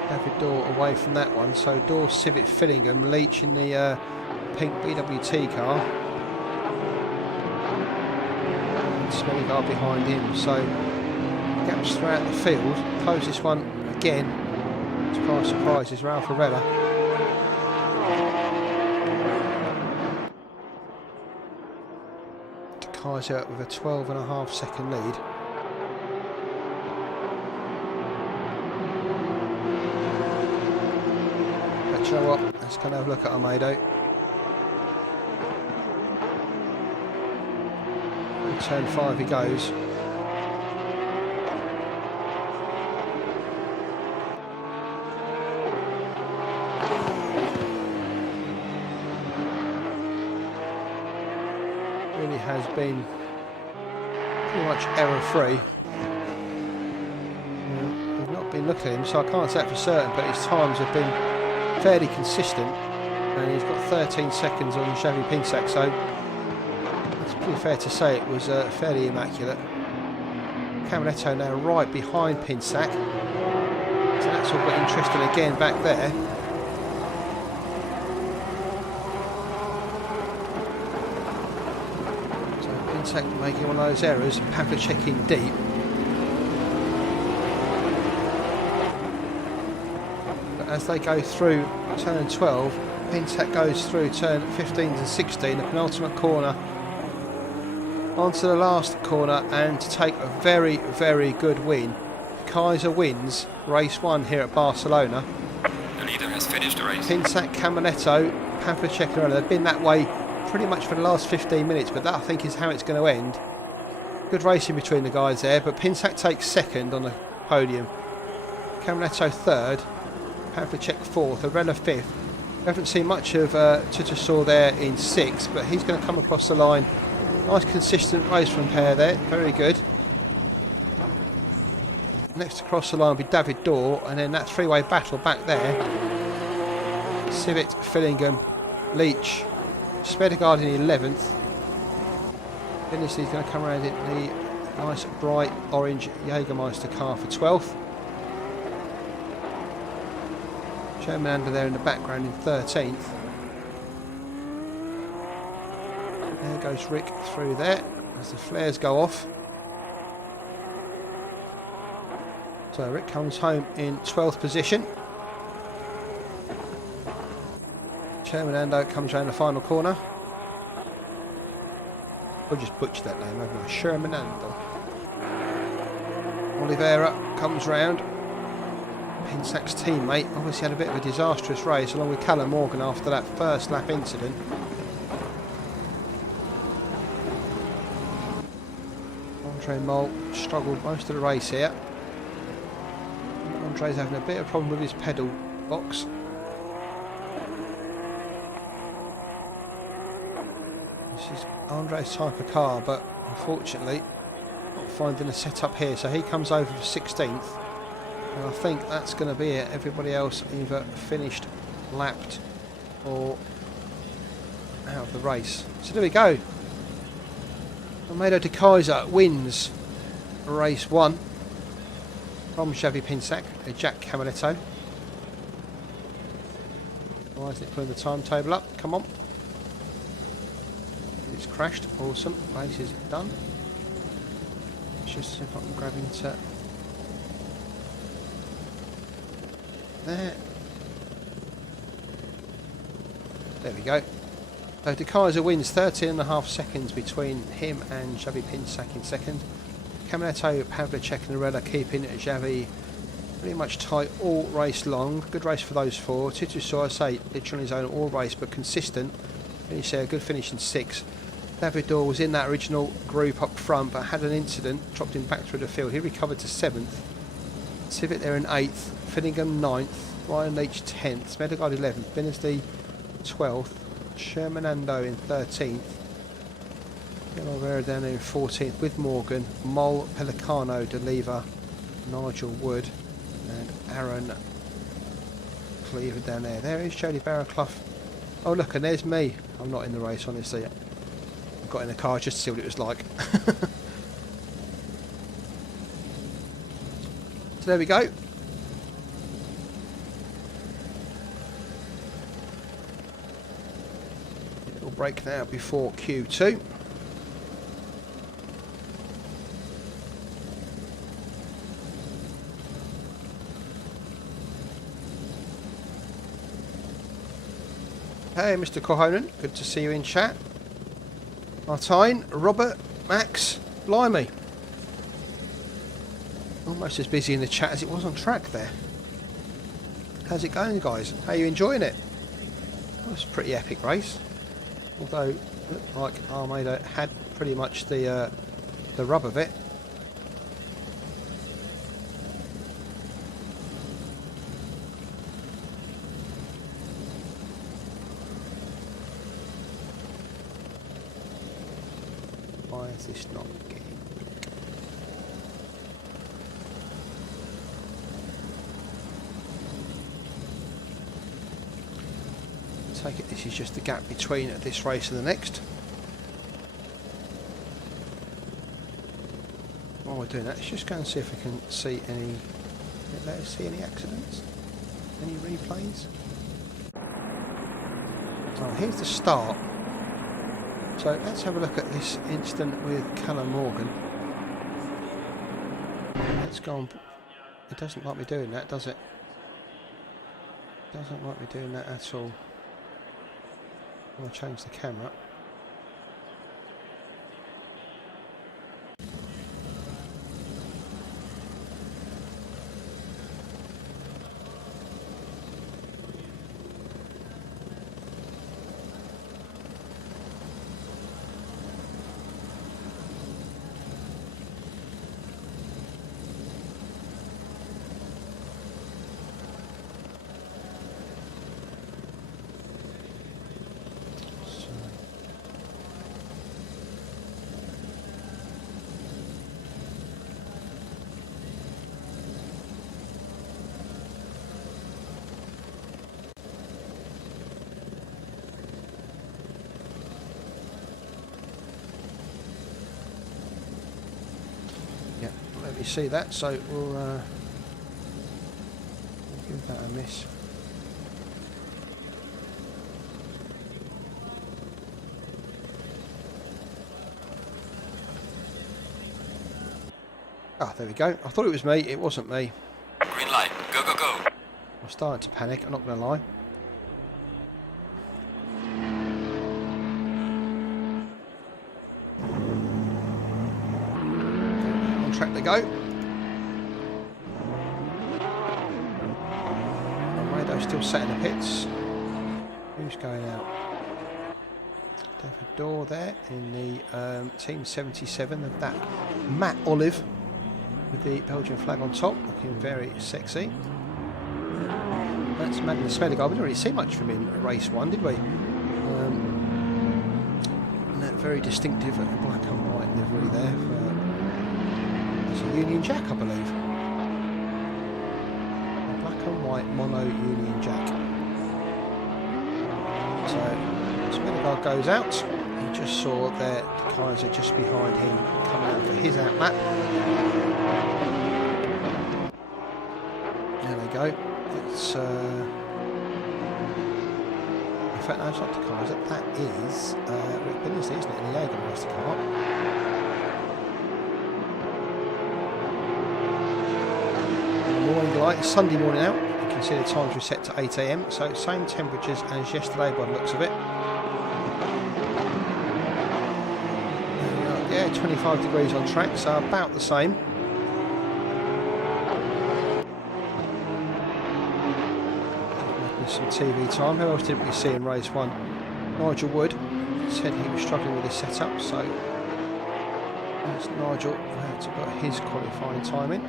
David Dorr away from that one, so Dorr, Civic, Fillingham, Leach in the pink BWT car. And Smelligar behind him, so gaps throughout the field. Closest one again, surprise, surprise, is Ralph Arella. Kaiser with a 12.5 second lead. But you know what? Let's go and have a look at Almeida. In turn 5 he goes. Has been pretty much error-free. We've not been looking at him, so I can't say that for certain, but his times have been fairly consistent, and he's got 13 seconds on Xavi Pinsack, so it's pretty fair to say it was fairly immaculate. Camaletto now right behind Pinsack, so that's all got interesting again back there. Making one of those errors, Pavlicek in deep. But as they go through turn 12, Pinsack goes through turn 15 and 16, the penultimate corner, onto the last corner, and to take a very, very good win. Kaiser wins race 1 here at Barcelona. The leader has finished the race. Pinsack, Camaletto, Pavlicek, they've been that way pretty much for the last 15 minutes, but that I think is how it's going to end. Good racing between the guys there, but Pinsack takes 2nd on the podium. Camaletto 3rd, Pavlicek 4th, Arella 5th. We haven't seen much of Titusor there in 6th, but he's going to come across the line. Nice consistent race from pair there, very good. Next across the line will be David Dorr, and then that 3-way battle back there. Civic, Fillingham, Leach, Spedegaard in 11th. Benazzi is going to come around in the nice bright orange Jägermeister car for 12th. Sherman under there in the background in 13th. There goes Rick through there as the flares go off. So Rick comes home in 12th position. Shermanando comes around the final corner. I'll just butcher that name, haven't I? Shermanando. Oliveira comes round. Pinsack's teammate obviously had a bit of a disastrous race along with Callum Morgan after that first lap incident. Andre Mol struggled most of the race here. Andre's having a bit of a problem with his pedal box. This is Andre's type of car, but unfortunately Not finding a setup here, so he comes over for 16th. And I think that's going to be it. Everybody else either finished, lapped, or out of the race. So there we go. Almeida de Kaiser wins race 1 from Xavi Pinsac, Jack Camaletto. Why isn't it putting the timetable up? Come on. It's crashed. Awesome. Race is done. Let's just see if I can grab into there. There we go. So De Kaiser wins 13.5 seconds between him and Xavi Pinsac in second. Camaletto, Pavlicek and Arella keeping Xavi pretty much tight all race long. Good race for those four. Titu Soares literally on his own all race but consistent. Finish there, good finish in 6th. David Dorr was in that original group up front but had an incident, dropped him back through the field. He recovered to 7th. Civic there in 8th. Finningham 9th. Ryan Leach 10th. Medegaard 11th. Binesdy 12th. Shermanando in 13th. Oliveira down there in 14th with Morgan. Mole, Pelicano, Deliva, Nigel Wood and Aaron Cleaver down there. There is Jody Barraclough. Oh look, and there's me. I'm not in the race honestly. I got in the car just to see what it was like. So there we go. Little break now before Q2. Hey Mr. Cohonen, good to see you in chat. Martine, Robert, Max, blimey. Almost as busy in the chat as it was on track there. How's it going guys? How are you enjoying it? Well, it's a pretty epic race. Although it looked like Almeida had pretty much the rub of it. Why is this not getting... Take it this is just the gap between this race and the next. While we're doing that, let's just go and see if we can see any... Let us see any accidents? Any replays? Oh, here's the start. So let's have a look at this incident with Callum Morgan. Let's go on. It doesn't like me doing that, does it? It doesn't like me doing that at all. I'm going to change the camera. Let me see that, so we'll give that a miss. Ah, there we go. I thought it was me, it wasn't me. Green light. Go, go, go. I'm starting to panic, I'm not going to lie. Track to go. Almeida still sat in the pits. Who's going out? David Dorr there in the Team 77 of that Matt Olive with the Belgian flag on top, looking very sexy. That's Magnus Smedegaard. We didn't really see much from him in race 1, did we? And that very distinctive black and white livery there for Union Jack, I believe. A black and white mono Union Jack. So, Smedegaard goes out. He just saw the Kaiser just behind him coming out for his out lap. There they go. It's in fact, no, it's not the Kaiser. That is Rick Billingsley, isn't it? In the Jägermeister car. Morning light, it's Sunday morning out. You can see the times were set to 8 AM, so same temperatures as yesterday by the looks of it. Yeah, 25 degrees on track, so about the same. Some TV time. Who else didn't we see in race 1? Nigel Wood said he was struggling with his setup, so there's Nigel had to put his qualifying time in.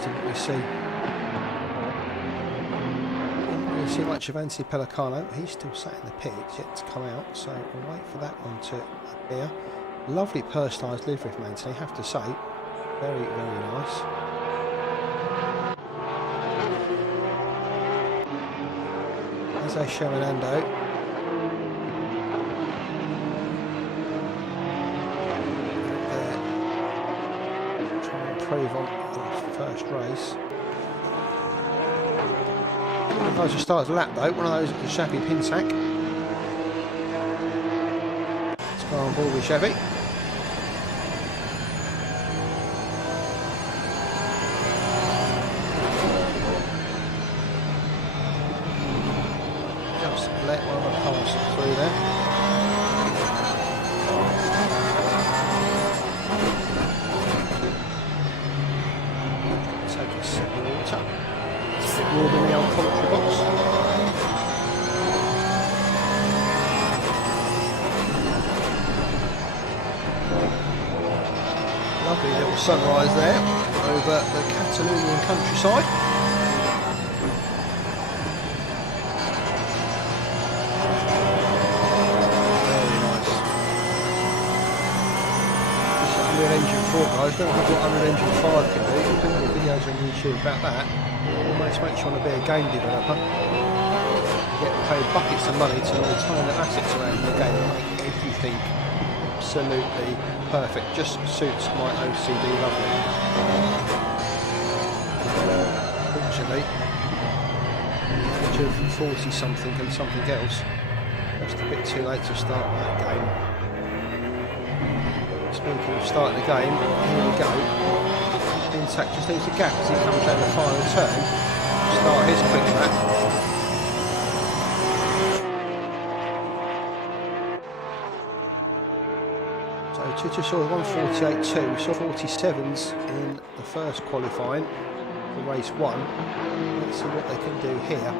Didn't we see? Didn't really see much of Anthony Pellicano. He's still sat in the pit, yet to come out, so we'll wait for that one to appear. Lovely personalised livery from Anthony, I have to say. Very, very nice. As they show Fernando. Trying to improve on first race. One of those who starts a lap though, one of those at the Chevy pin sack. Let's go on board with Chevy. Just let one of the cars through there. Warming the old commentary box. Lovely little sunrise there over the Catalonian countryside. Very nice. This is Unreal Engine 4 guys, don't know what Unreal Engine 5 can do. You've got videos on YouTube about that. Almost makes you want to be a game developer. You get paid buckets of money to turn the assets around in the game and make everything absolutely perfect. Just suits my OCD lovely. Unfortunately, the age of 40 something and something else, just a bit too late to start that game. Speaking of starting the game, here we go. Intact just leaves a gap as he comes down the final turn. Start his quick lap. So Tutu saw 148.2. We saw 47s in the first qualifying for race 1. Let's see what they can do here.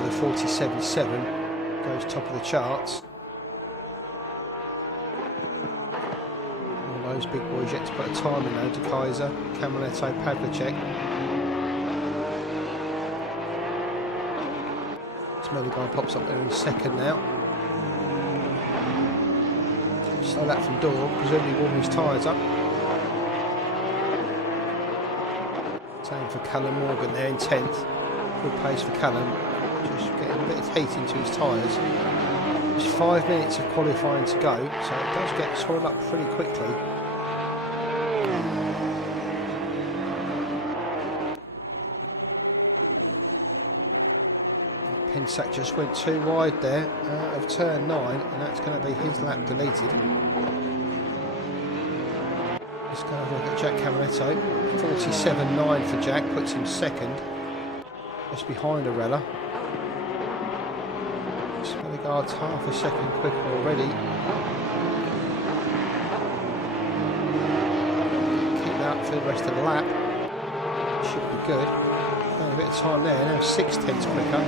The 47.7 goes top of the charts. All those big boys yet to put a time in though, De Kaiser, Camaletto, Pavlicek. Smedegaard pops up there in second now. Slow that from Door, presumably warming his tyres up. Same for Callum Morgan there in 10th. Good pace for Callum. Just getting a bit of heat into his tyres. There's 5 minutes of qualifying to go, so it does get swallowed up pretty quickly. Pinsack just went too wide there out of turn 9, and that's going to be his lap deleted. Let's go have a look at Jack Camaletto. 47.9 for Jack, puts him second, just behind Arella. Smedegaard's half a second quicker already. Keep that up for the rest of the lap. Should be good. Only a bit of time there, now 6/10 quicker.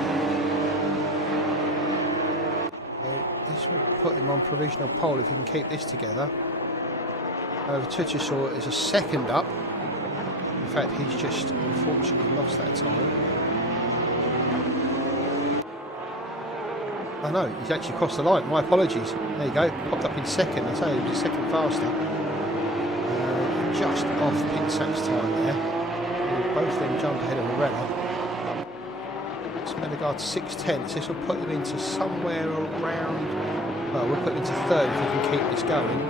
This would put him on provisional pole if he can keep this together. Over Tutusor is a second up. fact, he's just unfortunately lost that time. I know, he's actually crossed the line. My apologies. There you go. Popped up in second. I tell you, he was a second faster. Just off Pinsak's time there. Both of them jumped ahead of Morella. Smedegaard 6/10. This will put him into somewhere around. Well, we'll put him into third if we can keep this going.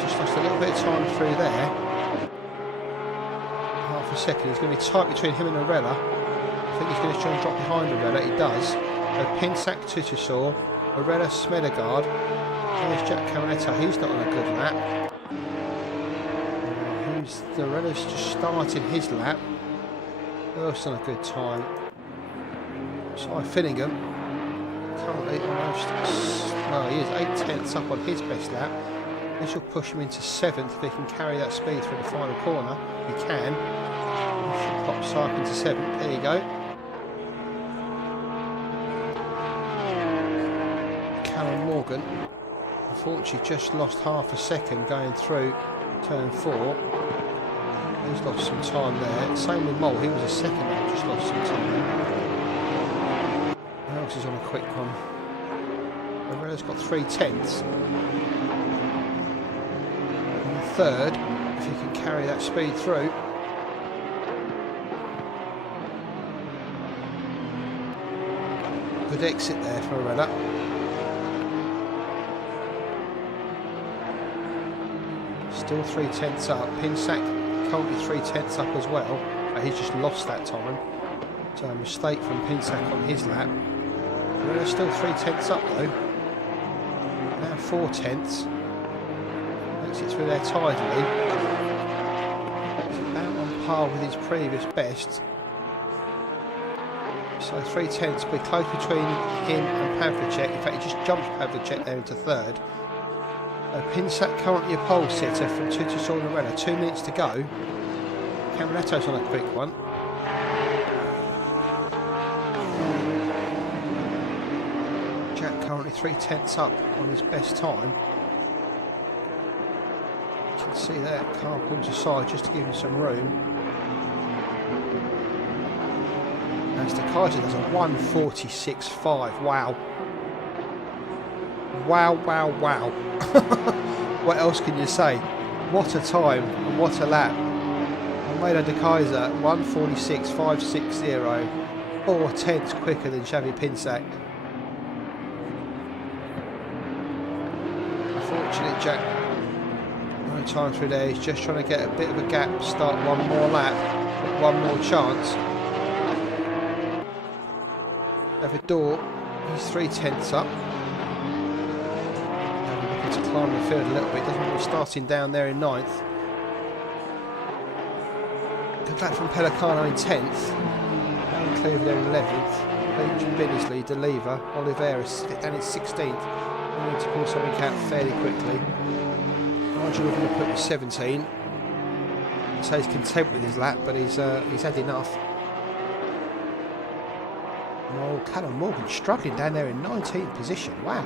Just lost a little bit of time through there. Half a second. He's going to be tight between him and Morella. I think he's going to try and drop behind Morella. He does. So Pinsak, Tutusor, Morella, Smedegaard. There's Jack Caminetto. He's not on a good lap. Morella's just starting his lap. Who else on a good time? Si Finningham. Currently almost, well, he is 8/10 up on his best lap. This will push him into 7th if he can carry that speed through the final corner. He can. He should pop Sype into 7th. There you go. Callum Morgan, unfortunately, just lost half a second going through turn 4. He's lost some time there. Same with Mole, he was a second now, just lost some time. Who else is on a quick one? Morella's got 3/10. And third, if he can carry that speed through. Good exit there for Morella. Still 3/10 up. Pinsak currently 3/10 up as well, but he's just lost that time. So a mistake from Pinsak on his lap. We're still 3/10 up though. Now 4/10. Makes it through there tidily. He's about on par with his previous best. So 3/10, be close between him and Pavlicek. In fact, he just jumped Pavlicek there into third. Pinsak currently a pole sitter from Tutusor and Morella. 2 minutes to go. Caminetto's on a quick one. Jack currently 3/10 up on his best time. You can see that car pulls aside just to give him some room. As the Kaiser does a 1:46.5. Wow. Wow, wow, wow. What else can you say? What a time and what a lap. Almeida de Kaiser 1:46.560, 4/10 quicker than Xavi Pinsak. Unfortunate Jack, no time through there. He's just trying to get a bit of a gap, start one more lap, one more chance. David Dorr, he's 3/10 up. To climb the field a little bit, doesn't want to starting down there in 9th. Good lap from Pelicano in 10th, Alan Cleaver there in 11th, Beach and Binnesley, DeLeva, Oliveira down in 16th. We need to pull something out fairly quickly. Nigel we're going to put in 17. I'd say he's content with his lap, but he's had enough. Oh, Callum Morgan struggling down there in 19th position, wow.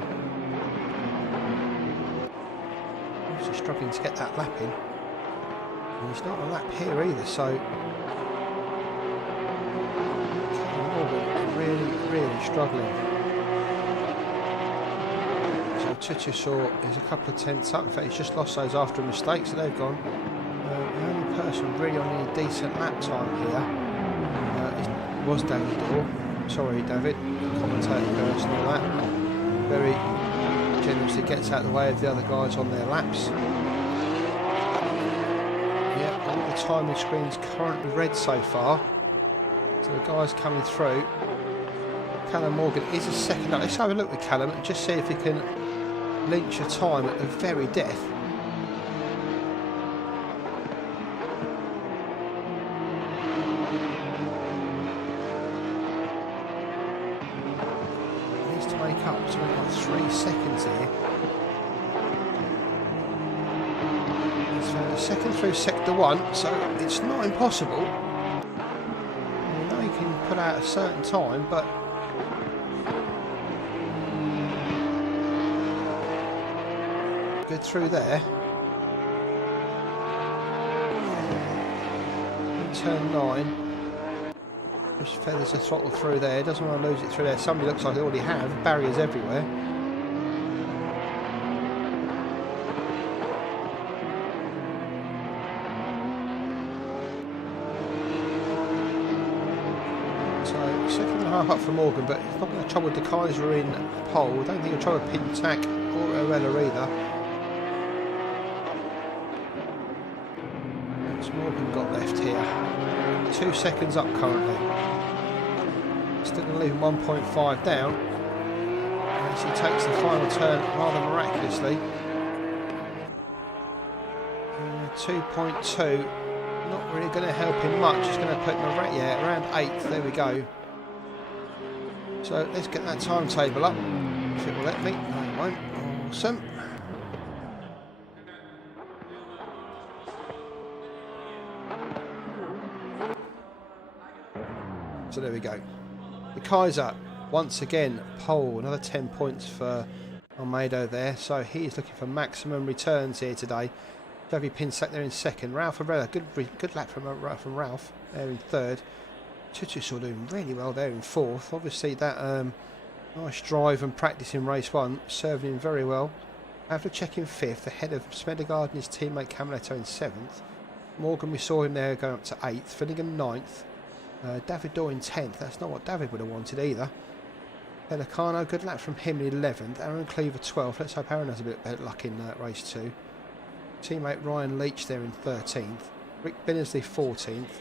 Struggling to get that lap in, and he's not on lap here either, so really struggling. So Tutusor is a couple of tenths up. In fact, he's just lost those after a mistake, so they've gone. The only person really on a decent lap time here was David Dorr. Sorry David, commentating person on that. Very generously gets out of the way of the other guys on their laps. Yeah, all the timing screen's currently red so far. So the guys coming through. Callum Morgan is a second up. Let's have a look with Callum and just see if he can lynch a time at the very death. Make up something like 3 seconds here. He's found a second through sector 1, so it's not impossible. I know he can put out a certain time, but good through there. turn 9. Just feathers the throttle through there. Doesn't want to lose it through there. Somebody looks like they already have. Barriers everywhere. So second and a half up for Morgan, but he's not going to trouble De Kaiser in pole. I don't think he'll try to pin tack or Arella either. What's Morgan got left here? 2 seconds up currently. Still going to leave him 1.5 down. As he takes the final turn rather miraculously. 2.2. Not really going to help him much. It's going to put him around 8th. There we go. So let's get that timetable up. If it will let me. No, it won't. Awesome. So there we go. De Kaiser, once again, pole, another 10 points for Almeida there. So he's looking for maximum returns here today. Javi Pinsack there in second. Ralph Arella, good lap from Ralph there in third. Tutusor doing really well there in fourth. Obviously that nice drive and practice in race 1, serving him very well. Havlicek in fifth, ahead of Smedegaard and his teammate Camaletto in seventh. Morgan, we saw him there going up to 8th. Finnegan 9th. David Daw in 10th. That's not what David would have wanted either. Pelicano, good lap from him in 11th. Aaron Cleaver 12th. Let's hope Aaron has a bit better luck in race 2. Teammate Ryan Leach there in 13th. Rick Binnersley 14th.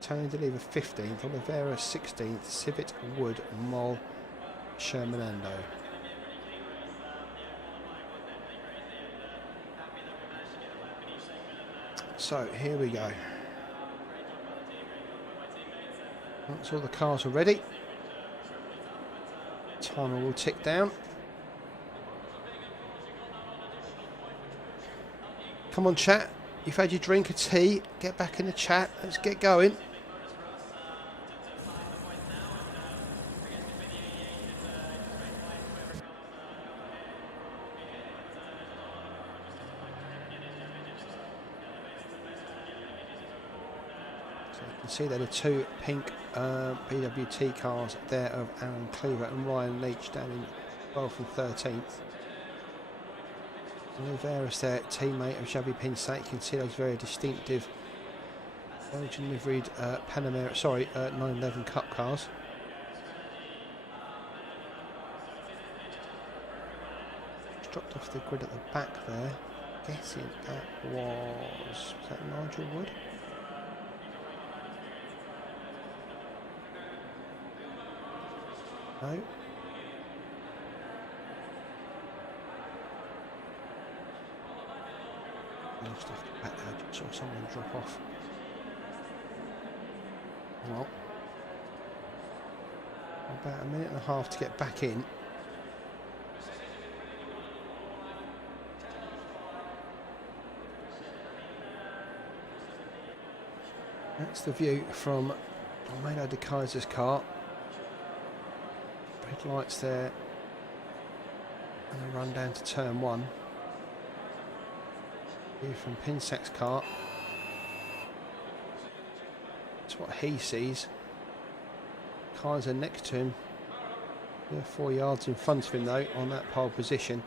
Tony DeLeva 15th. Oliveira 16th. Civet, Wood, Moll, Shermanando. So here we go. Once all the cars are ready, timer will tick down. Come on, chat. You've had your drink of tea. Get back in the chat. Let's get going. So you can see there are 2 pink BWT cars there of Aaron Cleaver and Ryan Leach down in 12th and 13th. Oliveira's there, teammate of Xavi Pinsack. You can see those very distinctive Belgian liveried Panamera, 911 Cup cars. Just dropped off the grid at the back there. Guessing that was that Nigel Wood? No. Lost off the back there, saw someone drop off. Well, about a minute and a half to get back in. That's the view from Almeida De Kaiser's car. Red lights there, and a run down to turn 1. View from Pinsack's car. That's what he sees. Kaiser next to him. They're 4 yards in front of him though, on that pole position.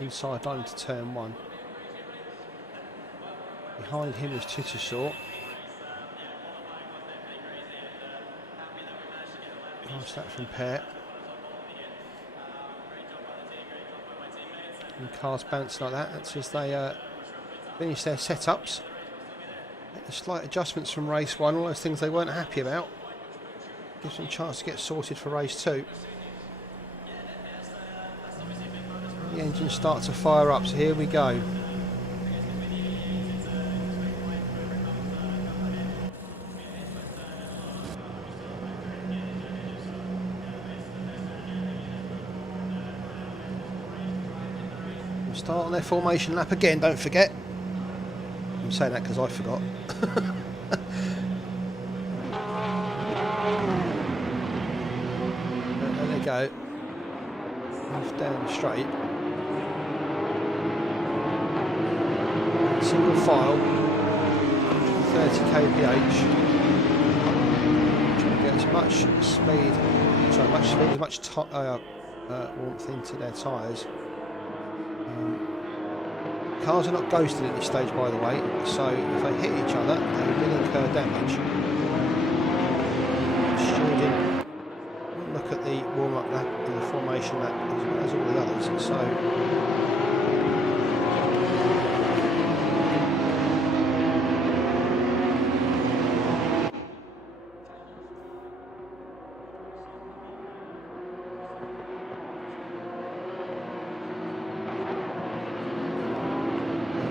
Inside line to turn 1. Behind him is Tutusor. Nice that from Pear. And cars bounce like that. That's as they finish their setups. Make the slight adjustments from race 1, all those things they weren't happy about. Gives them a chance to get sorted for race 2. The engines start to fire up, so here we go. We'll start on their formation lap again, don't forget. I'm saying that because I forgot. There they go. Off down straight. Single file. 130 kph. much speed, as much warmth into their tyres. Cars are not ghosted at this stage, by the way, so if they hit each other, they will incur damage. Look at the warm-up lap and the formation lap as well as all the others. So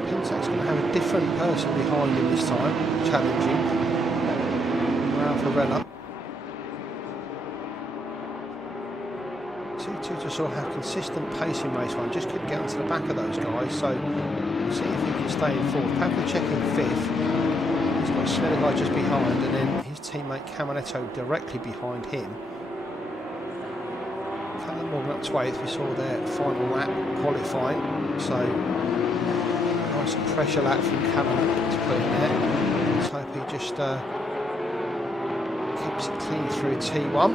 Pinsak's going to have a different person behind him this time, challenging Ralph Varela. T2 to sort of have consistent pace in race 1, just couldn't get onto the back of those guys, so we'll see if he can stay in fourth. Pavlicek in fifth, he's got Smedegard just behind, and then his teammate Camaletto directly behind him. Callum Morgan up to 8th, we saw their final lap qualifying, so nice pressure lap from Callum to put in there. Let's hope he just keeps it clean through T1,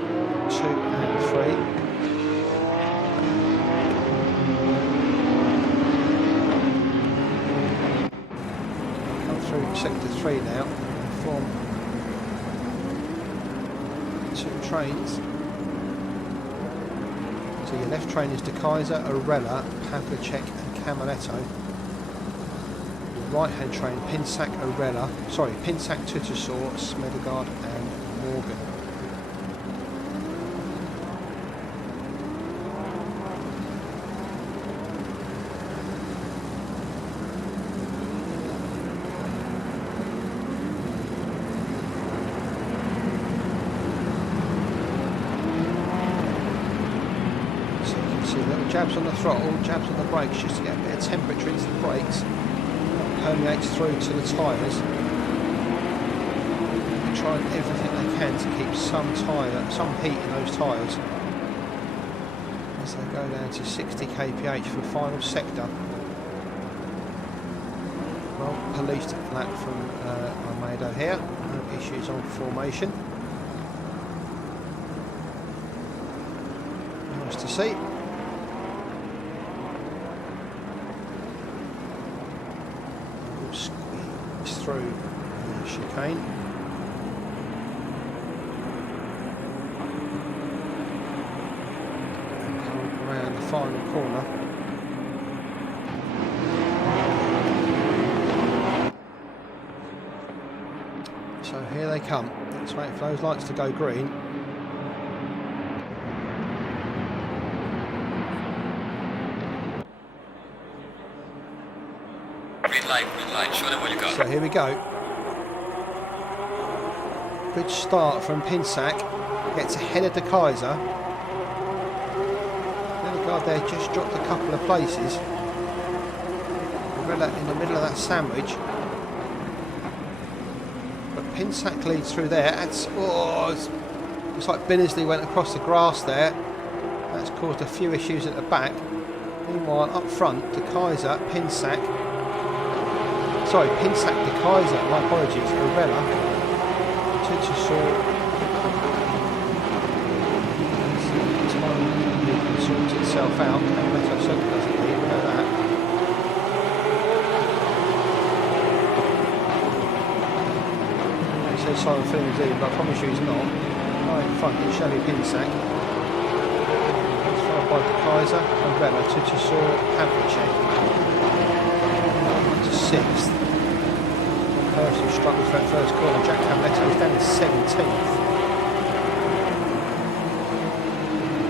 2 and 3. Sector 3 now, form 2 trains. So your left train is De Kaiser, Arella, Pavlicek and Camaletto. Your right hand train, Pinsak, Tutusor, Smedegard and Morgan. Jabs on the throttle, jabs on the brakes just to get a bit of temperature into the brakes. That permeates through to the tyres. They're trying everything they can to keep some heat in those tyres as they go down to 60 kph for the final sector. Well policed lap from Almeida here, no issues on formation. Nice to see. Through the chicane. And come around the final corner. So here they come. Let's wait for those lights to go green. Green light, show them what you got. So here we go. Good start from Pinsak. Gets ahead of De Kaiser. Smedegard there just dropped a couple of places. Arella in the middle of that sandwich. But Pinsak leads through there. It's like Binnersley went across the grass there. That's caused a few issues at the back. Meanwhile, up front, De Kaiser, Pinsak, De Kaiser, my apologies, Arella, Tutusor, time sorts itself out, Camaletto certainly doesn't leave, we know that. He says Simon Films in, but I promise you he's not. Right in front is Shelley Pinsak. That's followed by De Kaiser, Arella, Tutusor, Pavlicek. To 6th. Person struggled for that first corner. Jack Camaletto is down in 17th.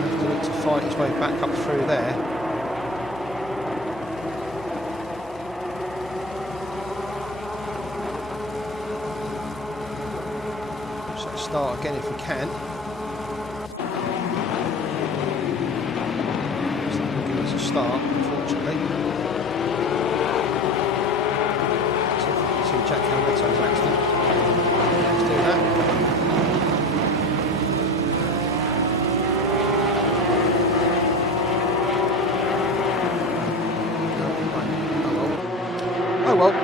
Have to look to fight his way back up through there. So start again if we can. It's not going to give us a start, unfortunately. Jack Cameletto's accident. Let's do that. Oh well.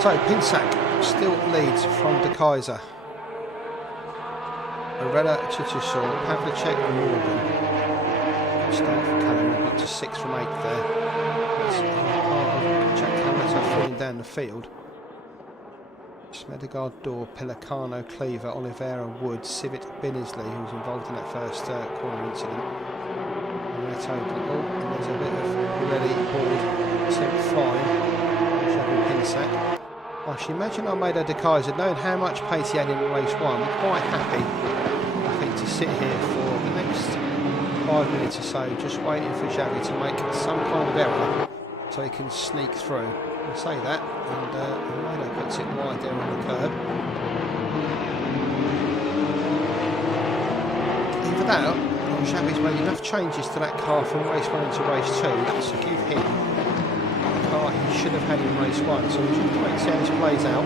So Pinsak still leads from De Kaiser. Arella, Tutusor, Pavlicek and Morgan. Start from Callum, got to 6 from 8 there. That's part of Jack Cameletto falling down the field. Smedegaard, Dorr, Pelicano, Cleaver, Oliveira, Wood, Civic, Binnersley, who was involved in that first corner incident. And there's a bit of Pirelli board sent flying. Xavi Pinsac. I should imagine I made a De Kaiser, knowing how much pace he had in race 1, quite happy, I think, to sit here for the next 5 minutes or so, just waiting for Xavi to make some kind of error so he can sneak through. I'll say that, and Mano puts it wide there on the curb. Either that, or Xavi's made enough changes to that car from race 1 into race 2 to give him the car he should have had in race 1. So we should wait and see how this plays out.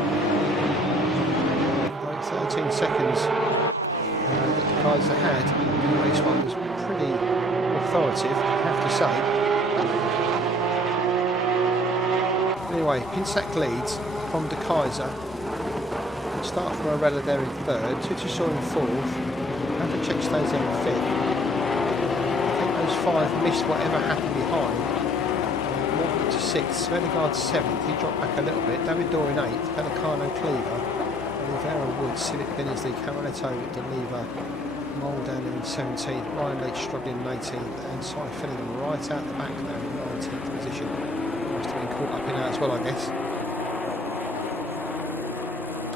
Like 13 seconds that the guys that had in race 1 was pretty authoritative, I have to say. Anyway, Pinsac leads from De Kaiser. We'll start from Arella there in 3rd, Tutusor in 4th, Pavlicek stays there in 5th. I think those 5 missed whatever happened behind. Morgan to 6th, Smedegaard 7th, he dropped back a little bit, David Dorr in 8th, Pelicano, Cleaver, Oliveira, Wood, Civic, Binnersley, Cameletto, Deliver, Mole down there in 17th, Ryan Leach struggling in 18th, and Cy Fillingham right out the back there in 19th position. Must have been caught up in that as well, I guess.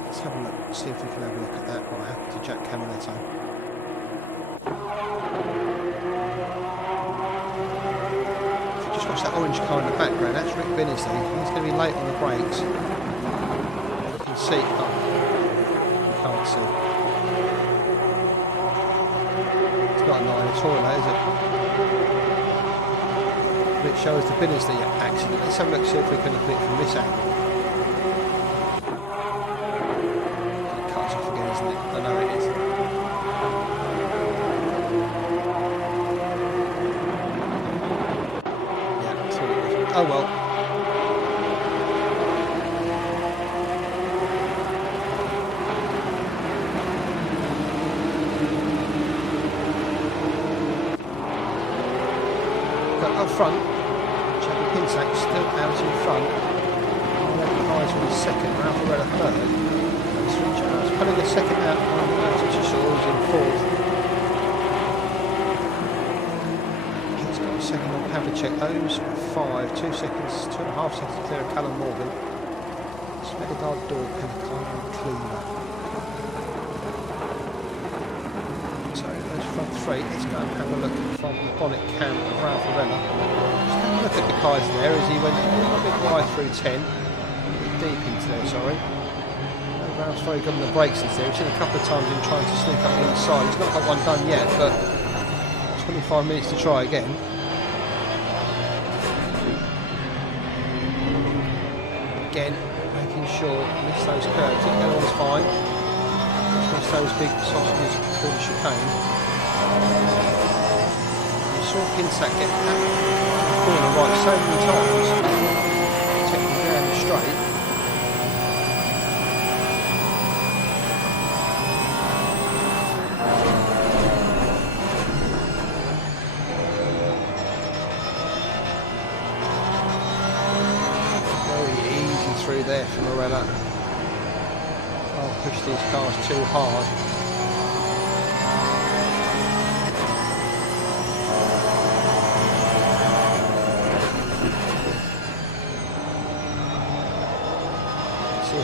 Let's have a look, see if we can have a look at that, what happened to Jack Cameletto. If you just watch that orange car in the background, that's Rick Binnersley. He's going to be late on the brakes. You can see, oh, you can't see. It's not a line at all, is it? It shows the Binnersley accident. Let's have a look, see if we can look at it from this angle. It cuts off again, isn't it? I know it is. Yeah, I thought it was. Oh well. But up front, Pinsac still out in front. Kaiser in 2nd, Ralph Arella 3rd. Putting a 2nd out on Tutusor, who's in 4th. He's got a 2nd on Pavlicek, those 5, 2 seconds, 2.5 seconds clear of Callum Morgan. Smedegaard, Dorr, Pelicano and Cleaver. So those front 3, let's go and have a look from the bonnet cam of Ralph Arella. Look at the Kaiser there as he went a little bit wide through 10, a bit deep into there, sorry. Ralph's very good on the brakes there. We've seen a couple of times him trying to sneak up the inside. He's not got one done yet, but 25 minutes to try again. Again, making sure he missed those curves. The other one's fine. Missed those big sausages through the chicane. You saw Pinsac get that corner right so many times, taking down the straight. Very easy through there from Arella. Can't push these cars too hard.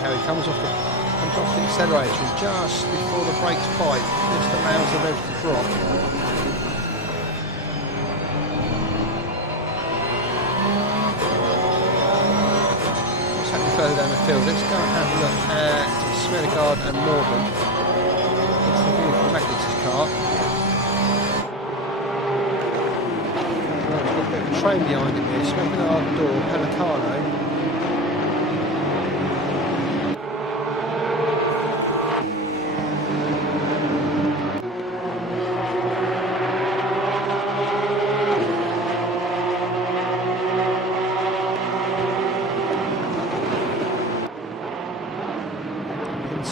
How he comes off the accelerator just before the brakes bite, just allows the revs to drop. What's happening further down the field? Let's go and have a look at Smedegaard and Morgan. It's the view from Magnus' car. There's got a bit of a train behind him here. Smedegaard, Dorr, Pelicano.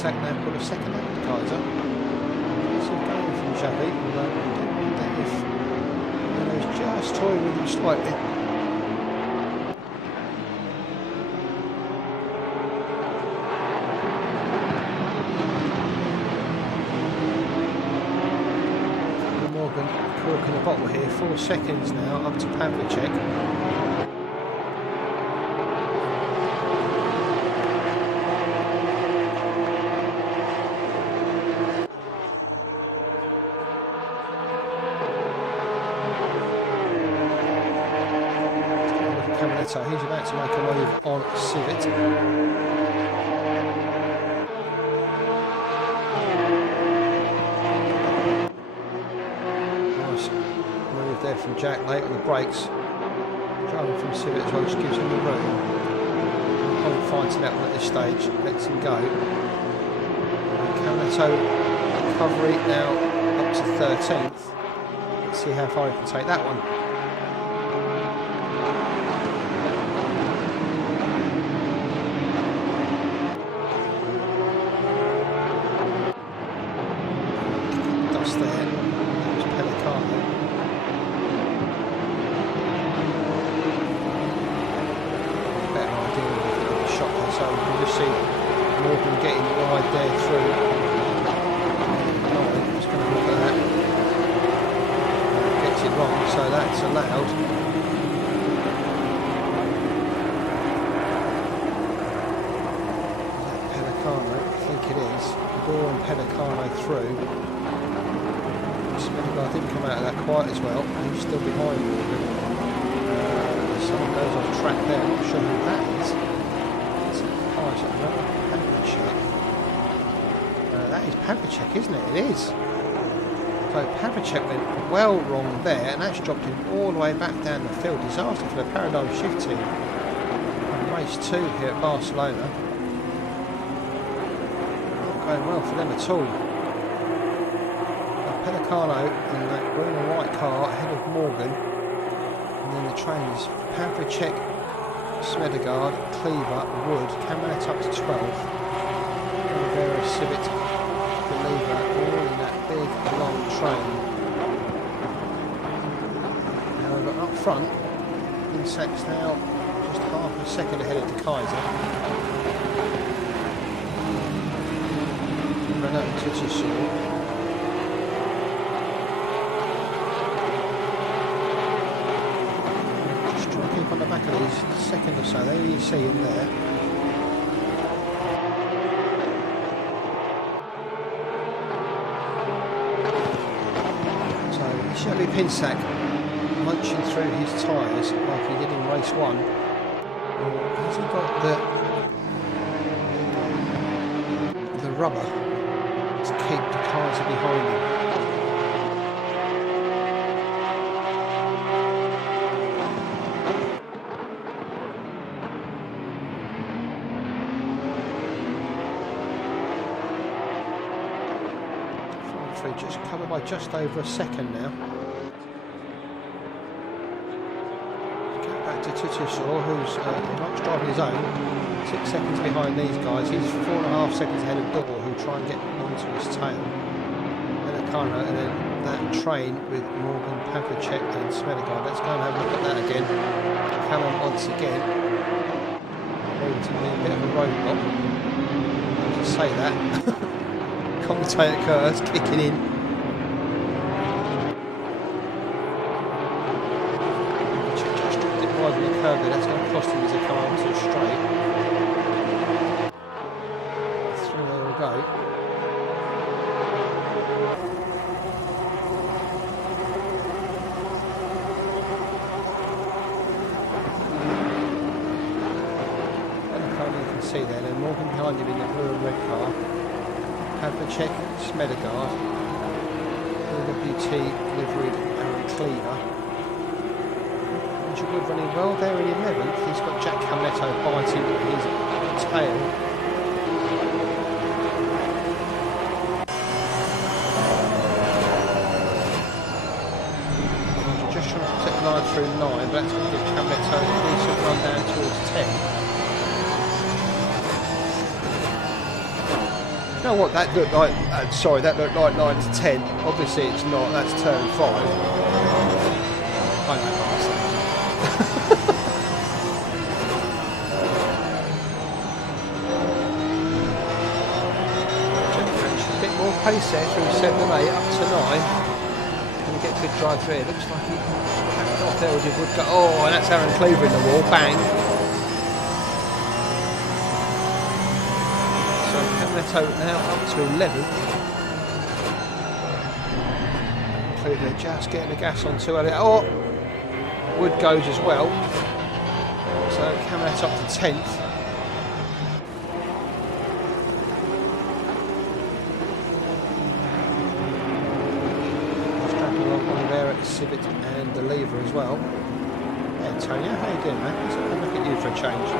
Pinsack now got a second hand Kaiser. It's all going from Xavi, although I don't wonder if he's just toying with him slightly. Morgan corking the bottle here, 4 seconds now up to Pavlicek. So he's about to make a move on Civet. Nice move there from Jack late on the brakes. Driving from Civet as well, just gives him the room. Whole fighting that one at this stage, lets him go. Caminato recovery now up to 13th. Let's see how far he can take that one. Isn't it? It is. So Pavlicek went well wrong there, and that's dropped him all the way back down the field. Disaster for the Paradigm Shift team. And race 2 here at Barcelona. Not going well for them at all. Pellicano in that green and white car ahead of Morgan. And then the trainers Pavlicek, Smedegaard, Cleaver, Wood, Caminette up to 12. Oliveira, Civet, Believer, all in that big long train. However, up front, Pinsack's now just half a second ahead of De Kaiser. Renault Titusor. Just trying to keep on the back of these second or so. There you see him there. Xavi Pinsack munching through his tyres like he did in race 1. Or has he got the rubber to keep the cars behind him? Just covered by just over a second now. Get back to Titusor, who's not driving his own. 6 seconds behind these guys. He's 4.5 seconds ahead of Dor, who try and get onto his tail. And Akana, and then that train with Morgan, Pavlicek and Smedegaard. Let's go and have a look at that again. Callum once again. Going to be a bit of a roadblock. I'll just say that. Commentator Kurt's kicking in. Just dropped it wide on the curb there. That's going to cost him as they come onto the straight. Through there will go. You can see there. Then Morgan behind him in the blue and red car. Pavlicek, Smedegaard, LWT liveried Aaron Cleaver. Andrew Wood running well there in 11th. He's got Jack Caminetto biting his tail. Andrew just trying to protect the line through 9, but that's going to give Caminetto a decent run down towards 10. You know what, that looked like, sorry, that looked like 9 to 10. Obviously it's not, that's turn 5. I know, a bit more pace there through 7 and 8 up to 9. Can we get a good drive through here? Looks like he backed off there with would go. Oh, and that's Aaron Cleaver in the wall, bang. Neto now up to 11. Clearly just getting the gas on too early. Oh! Wood goes as well. So Cameron up to 10th. Strapping along on there at the Civic and the Lever as well. Hey Antonio, how you doing, man? Let's have a look at you for a change.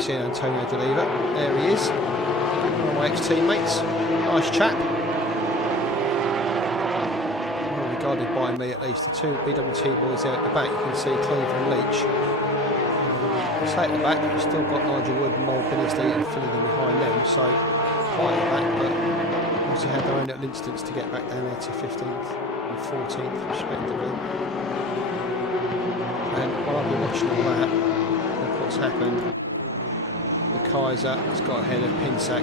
Seeing Antonio Deliver. There he is. One of my ex-teammates. Nice chap. Well regarded by me at least. The two BWT boys there at the back. You can see Cleaver and Leach. I say at the back, we've still got Nigel Wood and Mold Billisty and filling them behind them. So quite at the back, but obviously had their own little instance to get back down there to 15th and 14th respectively. And while I've been watching all that, look what's happened. Kaiser has got ahead of Pinsack.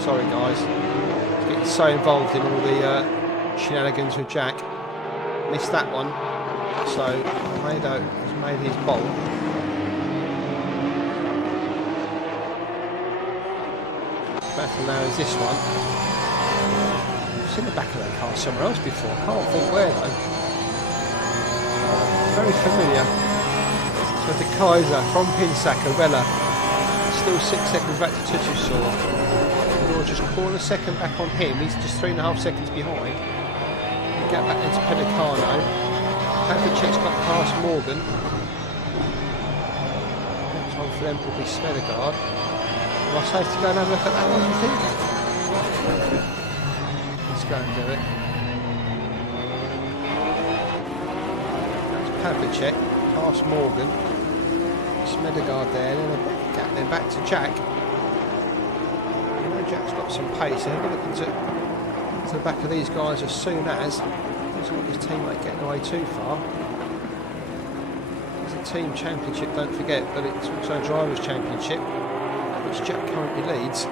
Sorry guys, he's getting so involved in all the shenanigans with Jack. Missed that one, so Almeida has made his bolt. Battle now is this one. I've seen the back of that car somewhere else before, I can't think where though. Very familiar. So the Kaiser from Pinsack, Arella. Still 6 seconds back to Tutusaw. We'll just call a second back on him. He's just 3.5 seconds behind. We get back into Pedicano. Pavlicek's got past Morgan. Next one for them will be Smedegaard. Am I safe to go and have a look at that one, do you think? Let's go and do it. That's Pavlicek, past Morgan. Smedegaard there, and then a gap then back to Jack. You know Jack's got some pace, and we're looking to the back of these guys as soon as he's got his teammate getting away too far. It's a team championship, don't forget, but it's also a drivers' championship, which Jack currently leads.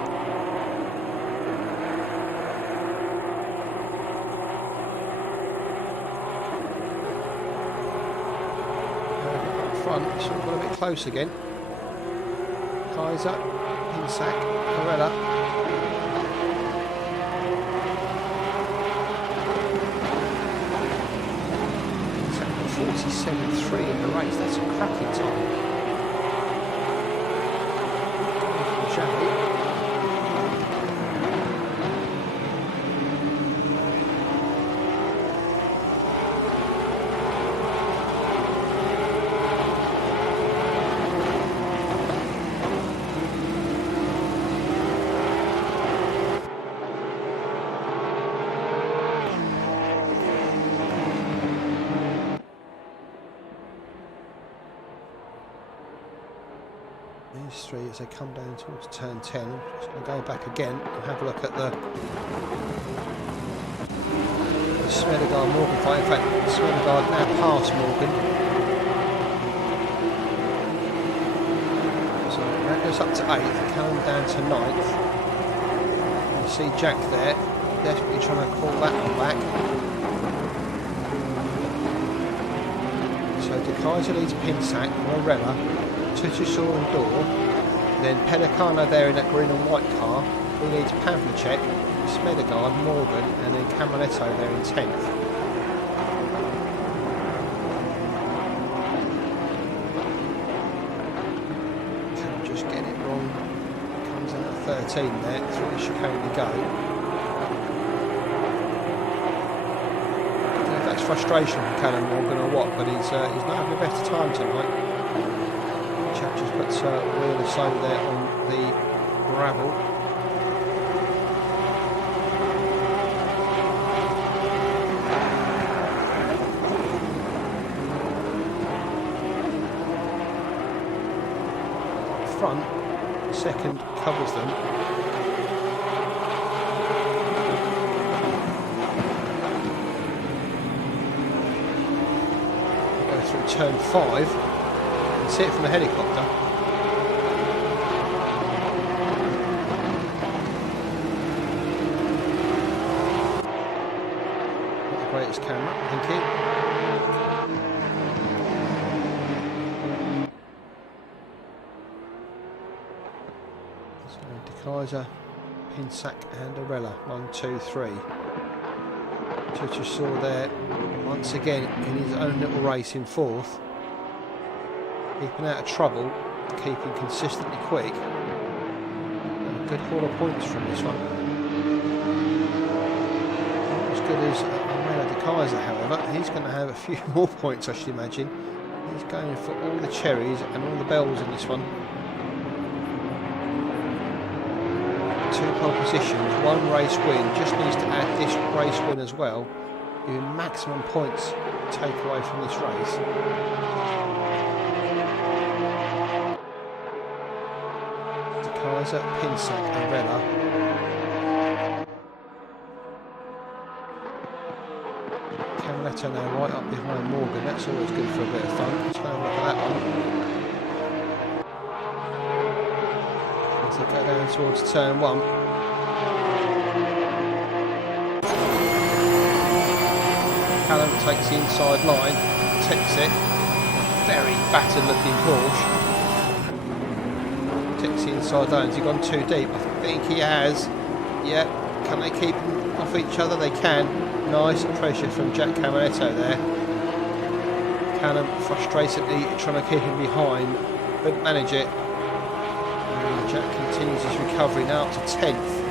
Front, so we've got a bit close again. Kaiser, Pinsack, Corella. 47.3 in the race, that's a cracking time. These three as they come down towards turn 10. I'm just going to go back again and have a look at the Smedegaard Morgan fight. In fact, Smedegaard now past Morgan. So that goes up to 8th, Callum down to 9th. You see Jack there, desperately trying to call that one back. So De Kaiser leads Pinsack, Morella, Tutusaw and Door, then Pelicano there in that green and white car, who leads Pavlicek, Smedegaard, Morgan, and then Camaletto there in 10th. Just get it wrong, comes out at 13 there, through the chicane we go. I don't know if that's frustration from Callum Morgan or what, but he's not having a better time tonight. Just puts wheel of soda there on the gravel. Front, second covers them. Go through turn 5. You can see it from the helicopter. Not the greatest camera, thank you. Kaiser, Pinsack and Arella, 1, 2, 3. Tutusaur there, once again in his own little race in 4th. Keeping out of trouble, keeping consistently quick. And a good haul of points from this one. Not as good as Arella de Kaiser, however. He's going to have a few more points, I should imagine. He's going for all the cherries and all the bells in this one. 2 pole positions, 1 race win, just needs to add this race win as well, giving maximum points to take away from this race. De Kaiser, Pinsack and Arella. Camaletto now right up behind Morgan, that's always good for a bit of fun. Let's have a look at that one. As they go down towards turn 1. Callum takes the inside line, protects it. A very battered looking Porsche. Protects the inside line. Has he gone too deep? I think he has. Yeah. Can they keep them off each other? They can. Nice pressure from Jack Camaletto there. Callum frustratedly trying to keep him behind, but manage it. And Jack continues his recovery now up to 10th.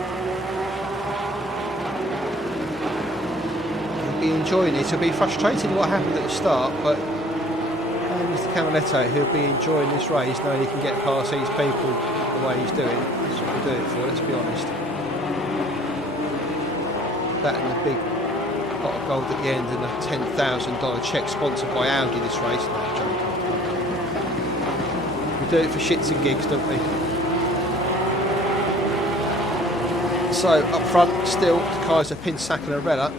Be enjoying it. He'll be frustrated at what happened at the start, but Mr. Camaletto, he'll be enjoying this race knowing he can get past these people the way he's doing. That's what we do it for, let's be honest. That and the big pot of gold at the end and a $10,000 cheque sponsored by Audi this race. No, I'm joking. We do it for shits and gigs, don't we? So up front still Kaiser, Pinsack and Arella.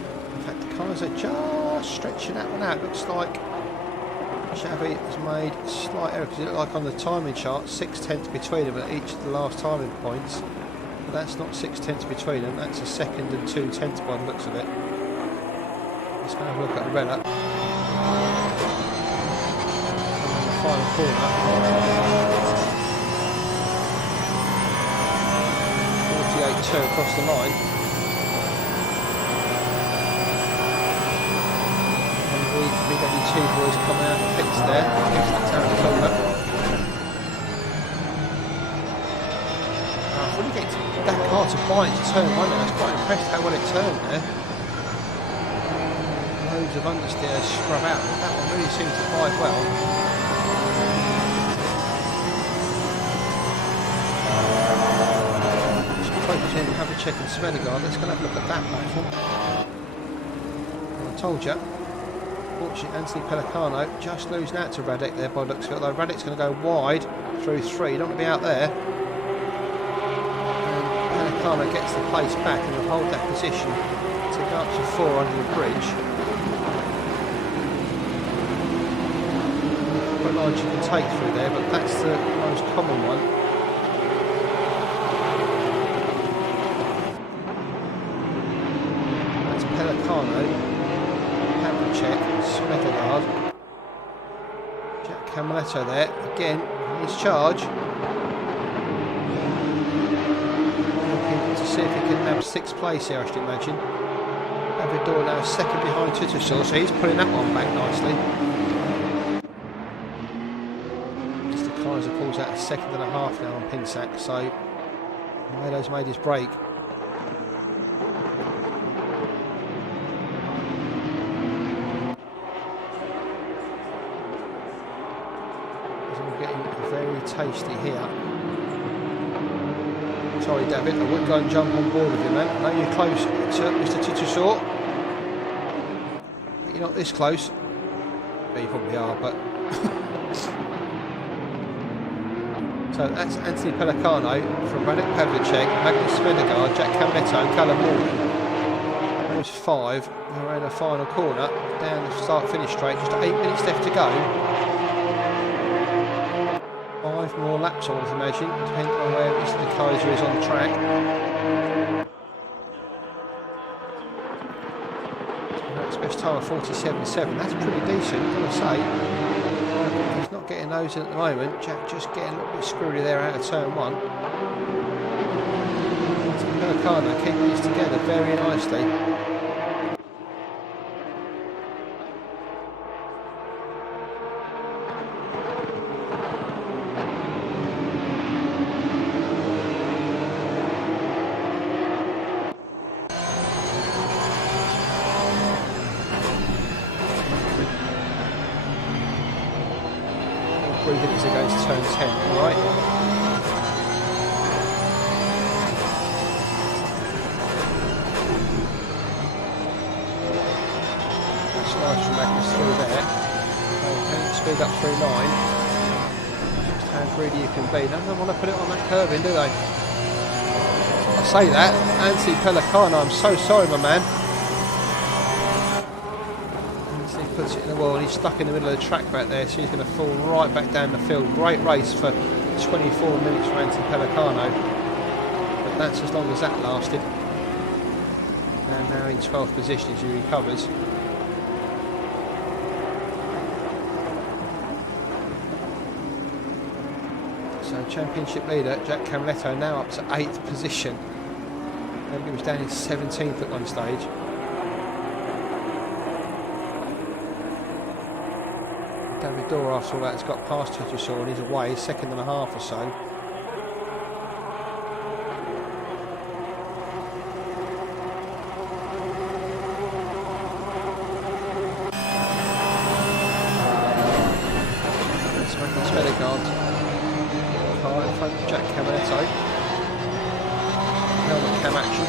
Kaiser just stretching that one out. Looks like Xavi has made a slight error because it looked like on the timing chart 6/10 between them at each of the last timing points. But that's not 6/10 between them, that's a second and 2/10 by the looks of it. Let's have a look at Arella. And then the final corner. 48.2 across the line. BWT boys coming out of the pits there. If we get that car to bite into turn 1 now, I was quite impressed how well it turned there. Loads of understeer scrub out, but that one really seems to bite well. Just focus on Havlicek and Smedegaard. Let's go and have a look at that platform. I told you. Fortunately, Anthony Pellicano just losing out to Radek there by looks of it, although Radek's going to go wide through 3, you don't want to be out there. And Pellicano gets the place back and will hold that position to go up to 4 under the bridge. Quite large you can take through there, but that's the most common one. That's Pellicano. Check, Smedegaard, Jack Camaletto there, again on his charge, looking to see if he can have 6th place here I should imagine. Avidor now second behind Tutusaur, so he's putting that one back nicely. Mr. Kaiser pulls out a 2.5 now on Pinsack, so Melo's made his break. Tasty here. Sorry David, I wouldn't go and jump on board with you man. I know you're close to Mr. Tutusaur, but you're not this close. Well, you probably are, but So that's Anthony Pellicano from Radek Pavlicek, Magnus Smedegaard, Jack Caminetto and Callum Morgan. Those 5 are in the final corner, down the start-finish straight, just 8 minutes left to go. 5 more laps, I would imagine, depending on where Mr. Kaiser is on the track. That's best time of 47.7, that's pretty decent, I've got to say. He's not getting those in at the moment. Jack just getting a little bit screwy there out of turn 1. Pellicano keeping this together very nicely. Minutes against turn 10, alright? That's nice from Magnus through there. Okay, speed up through 9. Just how greedy you can be. None of them want to put it on that curve in, do they? I say that, Anthony Pellicano, I'm so sorry, my man. Puts it in the wall and he's stuck in the middle of the track back there, so he's going to fall right back down the field. Great race for 24 minutes for Anthony Pellicano, but that's as long as that lasted. And now in 12th position as he recovers. So championship leader Jack Caminetto now up to 8th position, and he was down in 17th at one stage. David Dorr, after all that, has got past Tetrisor and he's away, 2.5 or so. That's Magnus Smedegaard. Car in front of Jack Caminetto. Helmet cam action.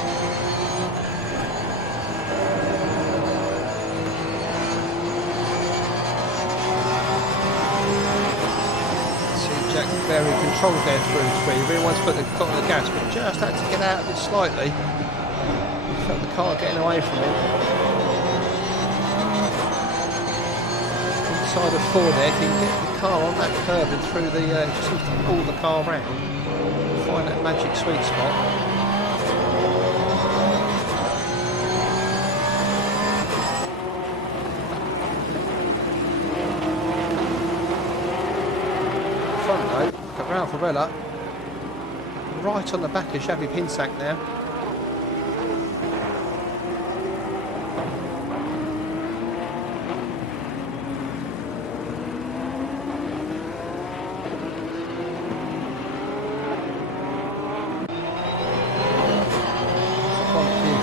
Very controlled there through 3. He really wants to put the foot on the gas, but just had to get out of it slightly. He felt the car getting away from him. Inside of 4 there, if he can get the car on that curve and through the, just needs to pull the car round, find that magic sweet spot. Varela right on the back of Xavi Pinsac now.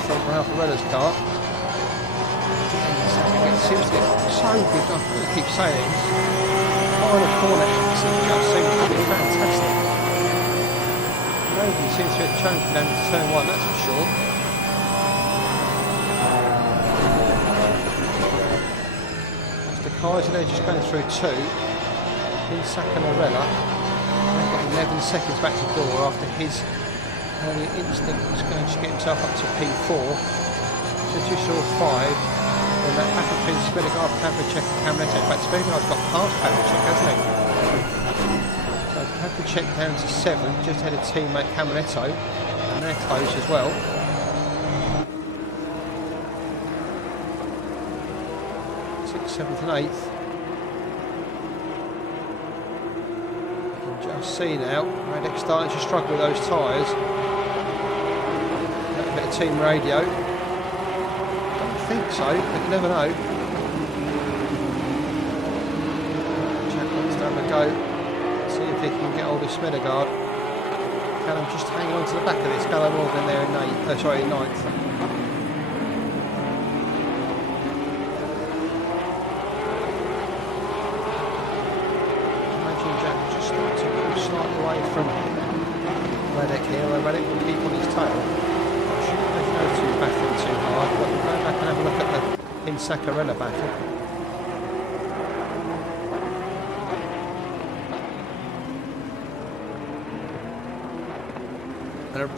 From Ralph Varela's car. It seems to get so good, I'm going to keep saying it. Final corner exit just seems to be fantastic. Nobody seems to have chosen down to turn 1, that's for sure. That's the Kaiser there just going through 2. Pinsac and Arella. They've got 11 seconds back to Dorr after his early instinct was going to get himself up to P4. Tetrisor 5. And that back of Prince Smedegaard, Pavlicek and Caminetto. In fact, Smedegaard's got past Pavlicek, hasn't he? So Pavlicek down to 7, just had a teammate Caminetto, and they're close as well. 6th, 7th and 8th. You can just see now, Radek starting to struggle with those tyres. A bit of team radio. I think so, but you never know. Jack wants to have a go, see if he can get hold of Smedegaard. Callum just hanging on to the back of this. Callum Morgan there in 9th. Imagine Jack just starting to pull slightly away from Radek here, where Radek will keep on his tail. Battling too hard, but we'll go back and have a look at the Pinsac-Arella battle. And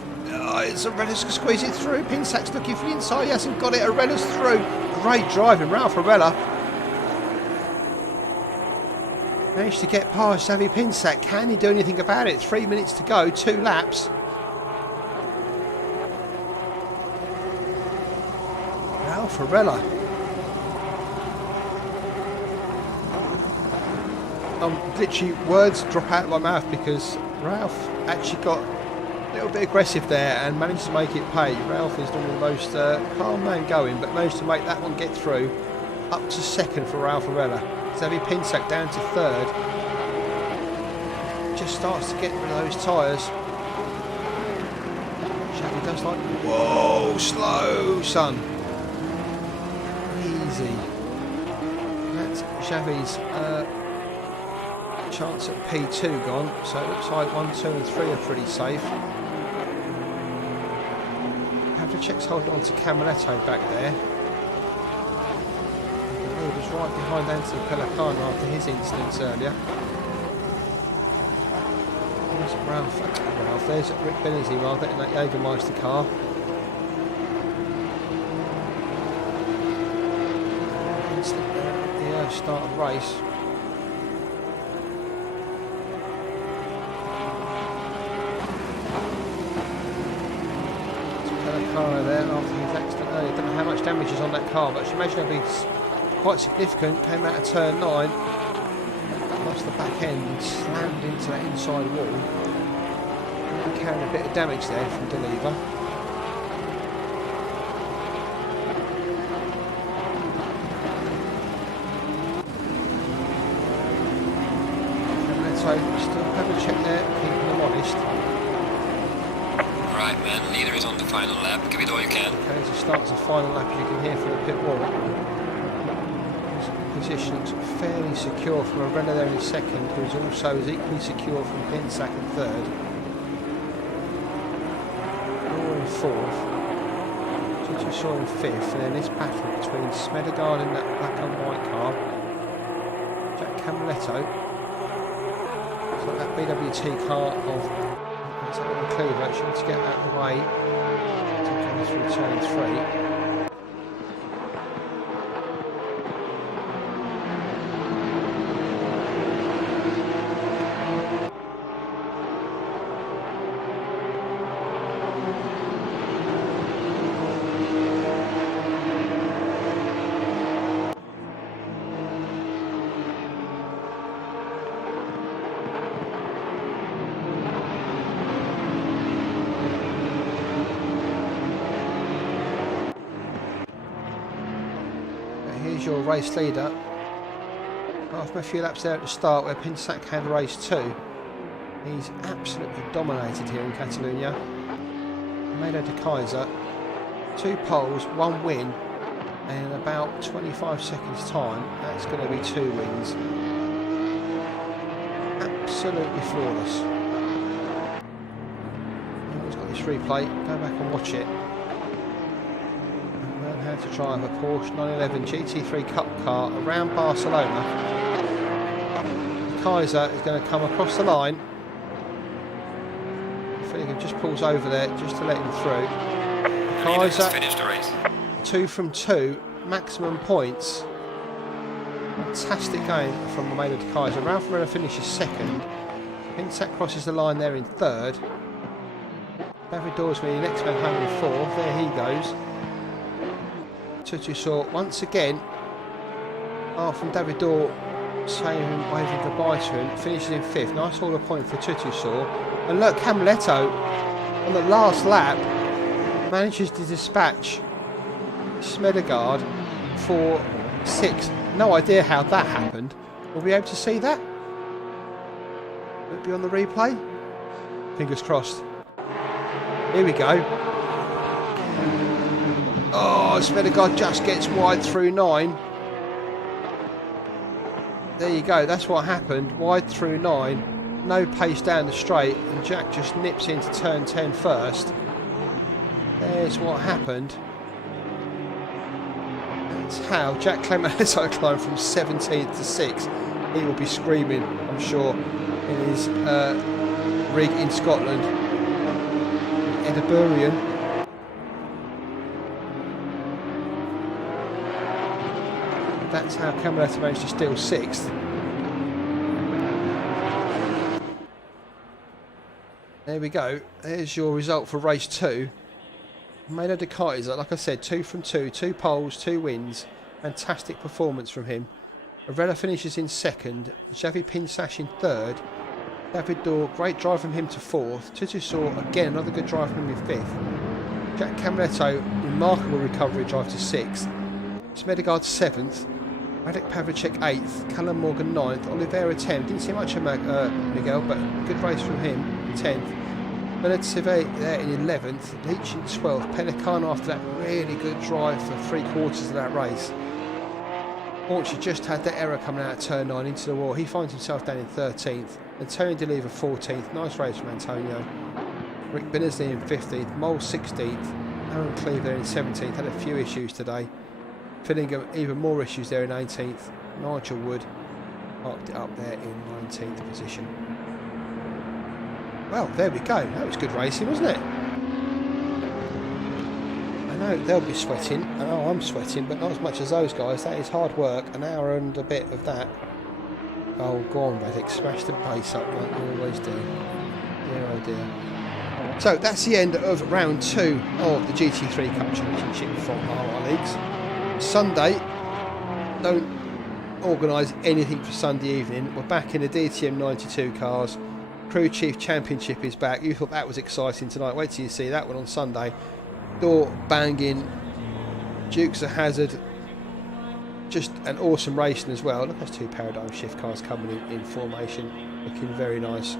it's Arella's going to squeeze it through. Pinsak's looking for the inside. He hasn't got it. Arella's through. Great driving. Ralph Arella managed to get past Xavi Pinsak. Can he do anything about it? 3 minutes to go. 2 laps. Ralph Arella. Literally words drop out of my mouth because Ralph actually got a little bit aggressive there and managed to make it pay. Ralph is one of the most calm man going, but managed to make that one get through. Up to second for Ralph Arella. Xavi Pinsak down to third. Just starts to get rid of those tyres. Xavi does like, whoa, slow, son. Easy. That's Xavi's chance at P2 gone, so it looks like 1, 2 and 3 are pretty safe. Havlicek's holding on to Camiletto back there. He was right behind Anthony Pellicano after his incidents earlier. There's Ralph, there's Rick Benazzi rather in that Jägermeister car. Instant there at the start of the race. Car there after his accident earlier. Don't know how much damage is on that car, but I should imagine it'll be quite significant. Came out of turn 9, lost the back end and slammed into that inside wall. He carried a bit of damage there from Deliva. So still have a check there, keeping them honest. Right, man. Leader is on the final lap. Give it all you can. Okay, as it starts the final lap, as you can hear from the pit wall. His position looks fairly secure from Arella there in second, who's also is equally secure from Pinsak in third. Moore in fourth. Tutusor in fifth, and then this battle between Smedegard in that black and white car. Jack Camiletto. It's like that BWT car of Cleaver, she wants to get out of the way to come through turn 3. Here's your race leader. After a few laps there at the start where Pinsak had race 2, he's absolutely dominated here in Catalonia. Mado de Kaiser, 2 poles, 1 win, and in about 25 seconds time that's going to be 2 wins. Absolutely flawless. Everyone's got this replay, go back and watch it. To drive a Porsche 911 GT3 Cup car around Barcelona. Kaiser is going to come across the line. Finnegan just pulls over there just to let him through. Kaiser finished the race. 2 from 2, maximum points. Fantastic game from Romano de Kaiser. Ralph Arella finishes second. Pinsak crosses the line there in third. David Dorsman, next man home in fourth. There he goes. Tutusor once again, from David Dorr saying waving goodbye to him, finishes in 5th. Nice order point for Tutusor. And look, Camiletto on the last lap manages to dispatch Smedegard for 6th. No idea how that happened. Will we be able to see that? Will it be on the replay? Fingers crossed. Here we go. Oh, Smedegard just gets wide through 9. There you go, that's what happened. Wide through 9. No pace down the straight, and Jack just nips into turn 10 first. There's what happened. That's how Jack Clemenceau climbed from 17th to 6th. He will be screaming, I'm sure, in his rig in Scotland. Edinburghian. That's how Camilleto managed to steal 6th. There we go. There's your result for race 2. Melo Ducati's, like I said, 2 from 2, 2 poles, 2 wins. Fantastic performance from him. Arella finishes in 2nd. Xavi Pinsash in 3rd. David Dorr, great drive from him to 4th. Tutusor, again, another good drive from him in 5th. Jack Camilleto, remarkable recovery drive to 6th. Smedegaard 7th. Radek Pavlicek 8th. Callum Morgan 9th. Oliveira 10th. Didn't see much of Miguel, but good race from him. 10th. Bernard Civet there in 11th. Leach in 12th. Pelicano after that really good drive for 3/4 of that race. Porsche just had that error coming out of turn 9 into the wall. He finds himself down in 13th. Antonio D'Oliva 14th. Nice race from Antonio. Rick Binnersley in 15th. Mole 16th. Aaron Cleve there in 17th. Had a few issues today. Fillingham even more issues there in 18th. Nigel Wood parked it up there in 19th position. Well, there we go. That was good racing, wasn't it? I know they'll be sweating. I know I'm sweating, but not as much as those guys. That is hard work. An hour and a bit of that. Oh, go on, Reddick. Smash the pace up like you always do. Dear, oh dear. So that's the end of round 2 of the GT3 Cup Championship from RR Leagues. Sunday, don't organise anything for Sunday evening. We're back in the DTM 92 cars. Crew Chief Championship is back. You thought that was exciting tonight. Wait till you see that one on Sunday. Door banging, Dukes of Hazzard, just an awesome racing as well. Look, there's 2 Paradigm Shift cars coming in formation, looking very nice.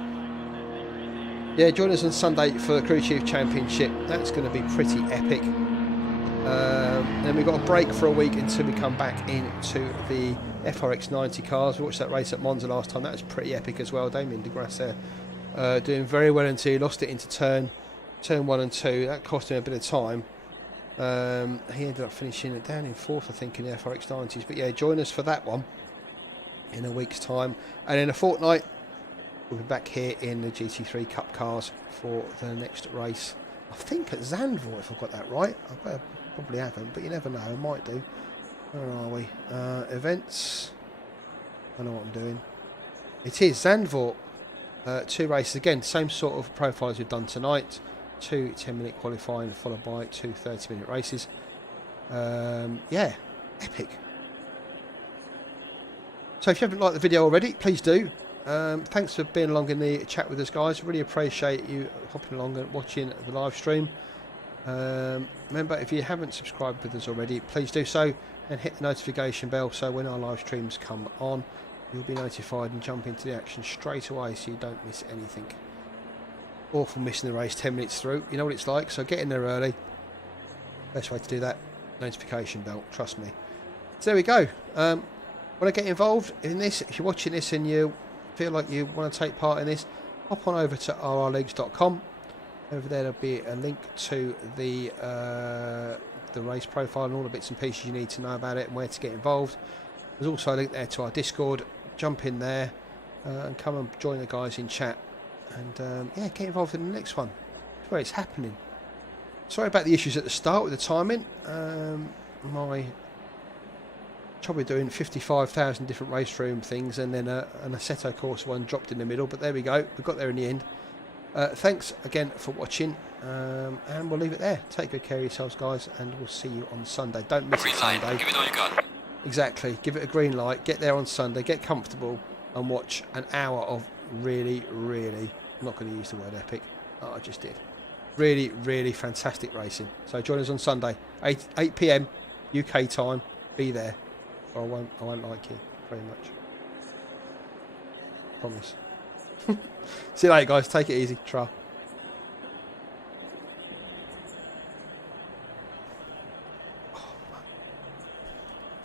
Yeah, join us on Sunday for the Crew Chief Championship. That's going to be pretty epic. Then we've got a break for a week until we come back into the FRX 90 cars. We watched that race at Monza last time. That was pretty epic as well. Damien de Grasse doing very well until he lost it into turn 1 and 2. That cost him a bit of time. He ended up finishing it down in 4th, I think, in the FRX 90s. But yeah, join us for that one in a week's time. And in a fortnight, we'll be back here in the GT3 Cup cars for the next race. I think at Zandvoort, if I've got that right. I probably haven't, but you never know. I might do. Where are we? Events. I know what I'm doing. It is Zandvoort. 2 races again. Same sort of profile as we've done tonight. 2 10-minute qualifying followed by 2 30-minute races. Yeah, epic. So if you haven't liked the video already, please do. Thanks for being along in the chat with us, guys. Really appreciate you hopping along and watching the live stream. Remember, if you haven't subscribed with us already, please do so and hit the notification bell so when our live streams come on, you'll be notified and jump into the action straight away so you don't miss anything. Awful missing the race 10 minutes through. You know what it's like, so get in there early. Best way to do that, notification bell, trust me. So there we go. Want to get involved in this? If you're watching this and you feel like you want to take part in this, hop on over to rrleagues.com. Over there, there'll be a link to the race profile and all the bits and pieces you need to know about it and where to get involved. There's also a link there to our Discord. Jump in there and come and join the guys in chat. And yeah, get involved in the next one. It's where it's happening. Sorry about the issues at the start with the timing. My probably doing 55,000 different race room things, and then an Assetto Corsa one dropped in the middle. But there we go. We got there in the end. Thanks again for watching, and we'll leave it there. Take good care of yourselves, guys, and we'll see you on Sunday. Don't miss it Sunday. Give it all you got. Exactly. Give it a green light. Get there on Sunday. Get comfortable and watch an hour of really, really, I'm not going to use the word epic. Oh, I just did. Really, really fantastic racing. So join us on Sunday, 8 p.m. UK time. Be there. Or I won't like you very much. Promise. See you later, guys. Take it easy. Tra.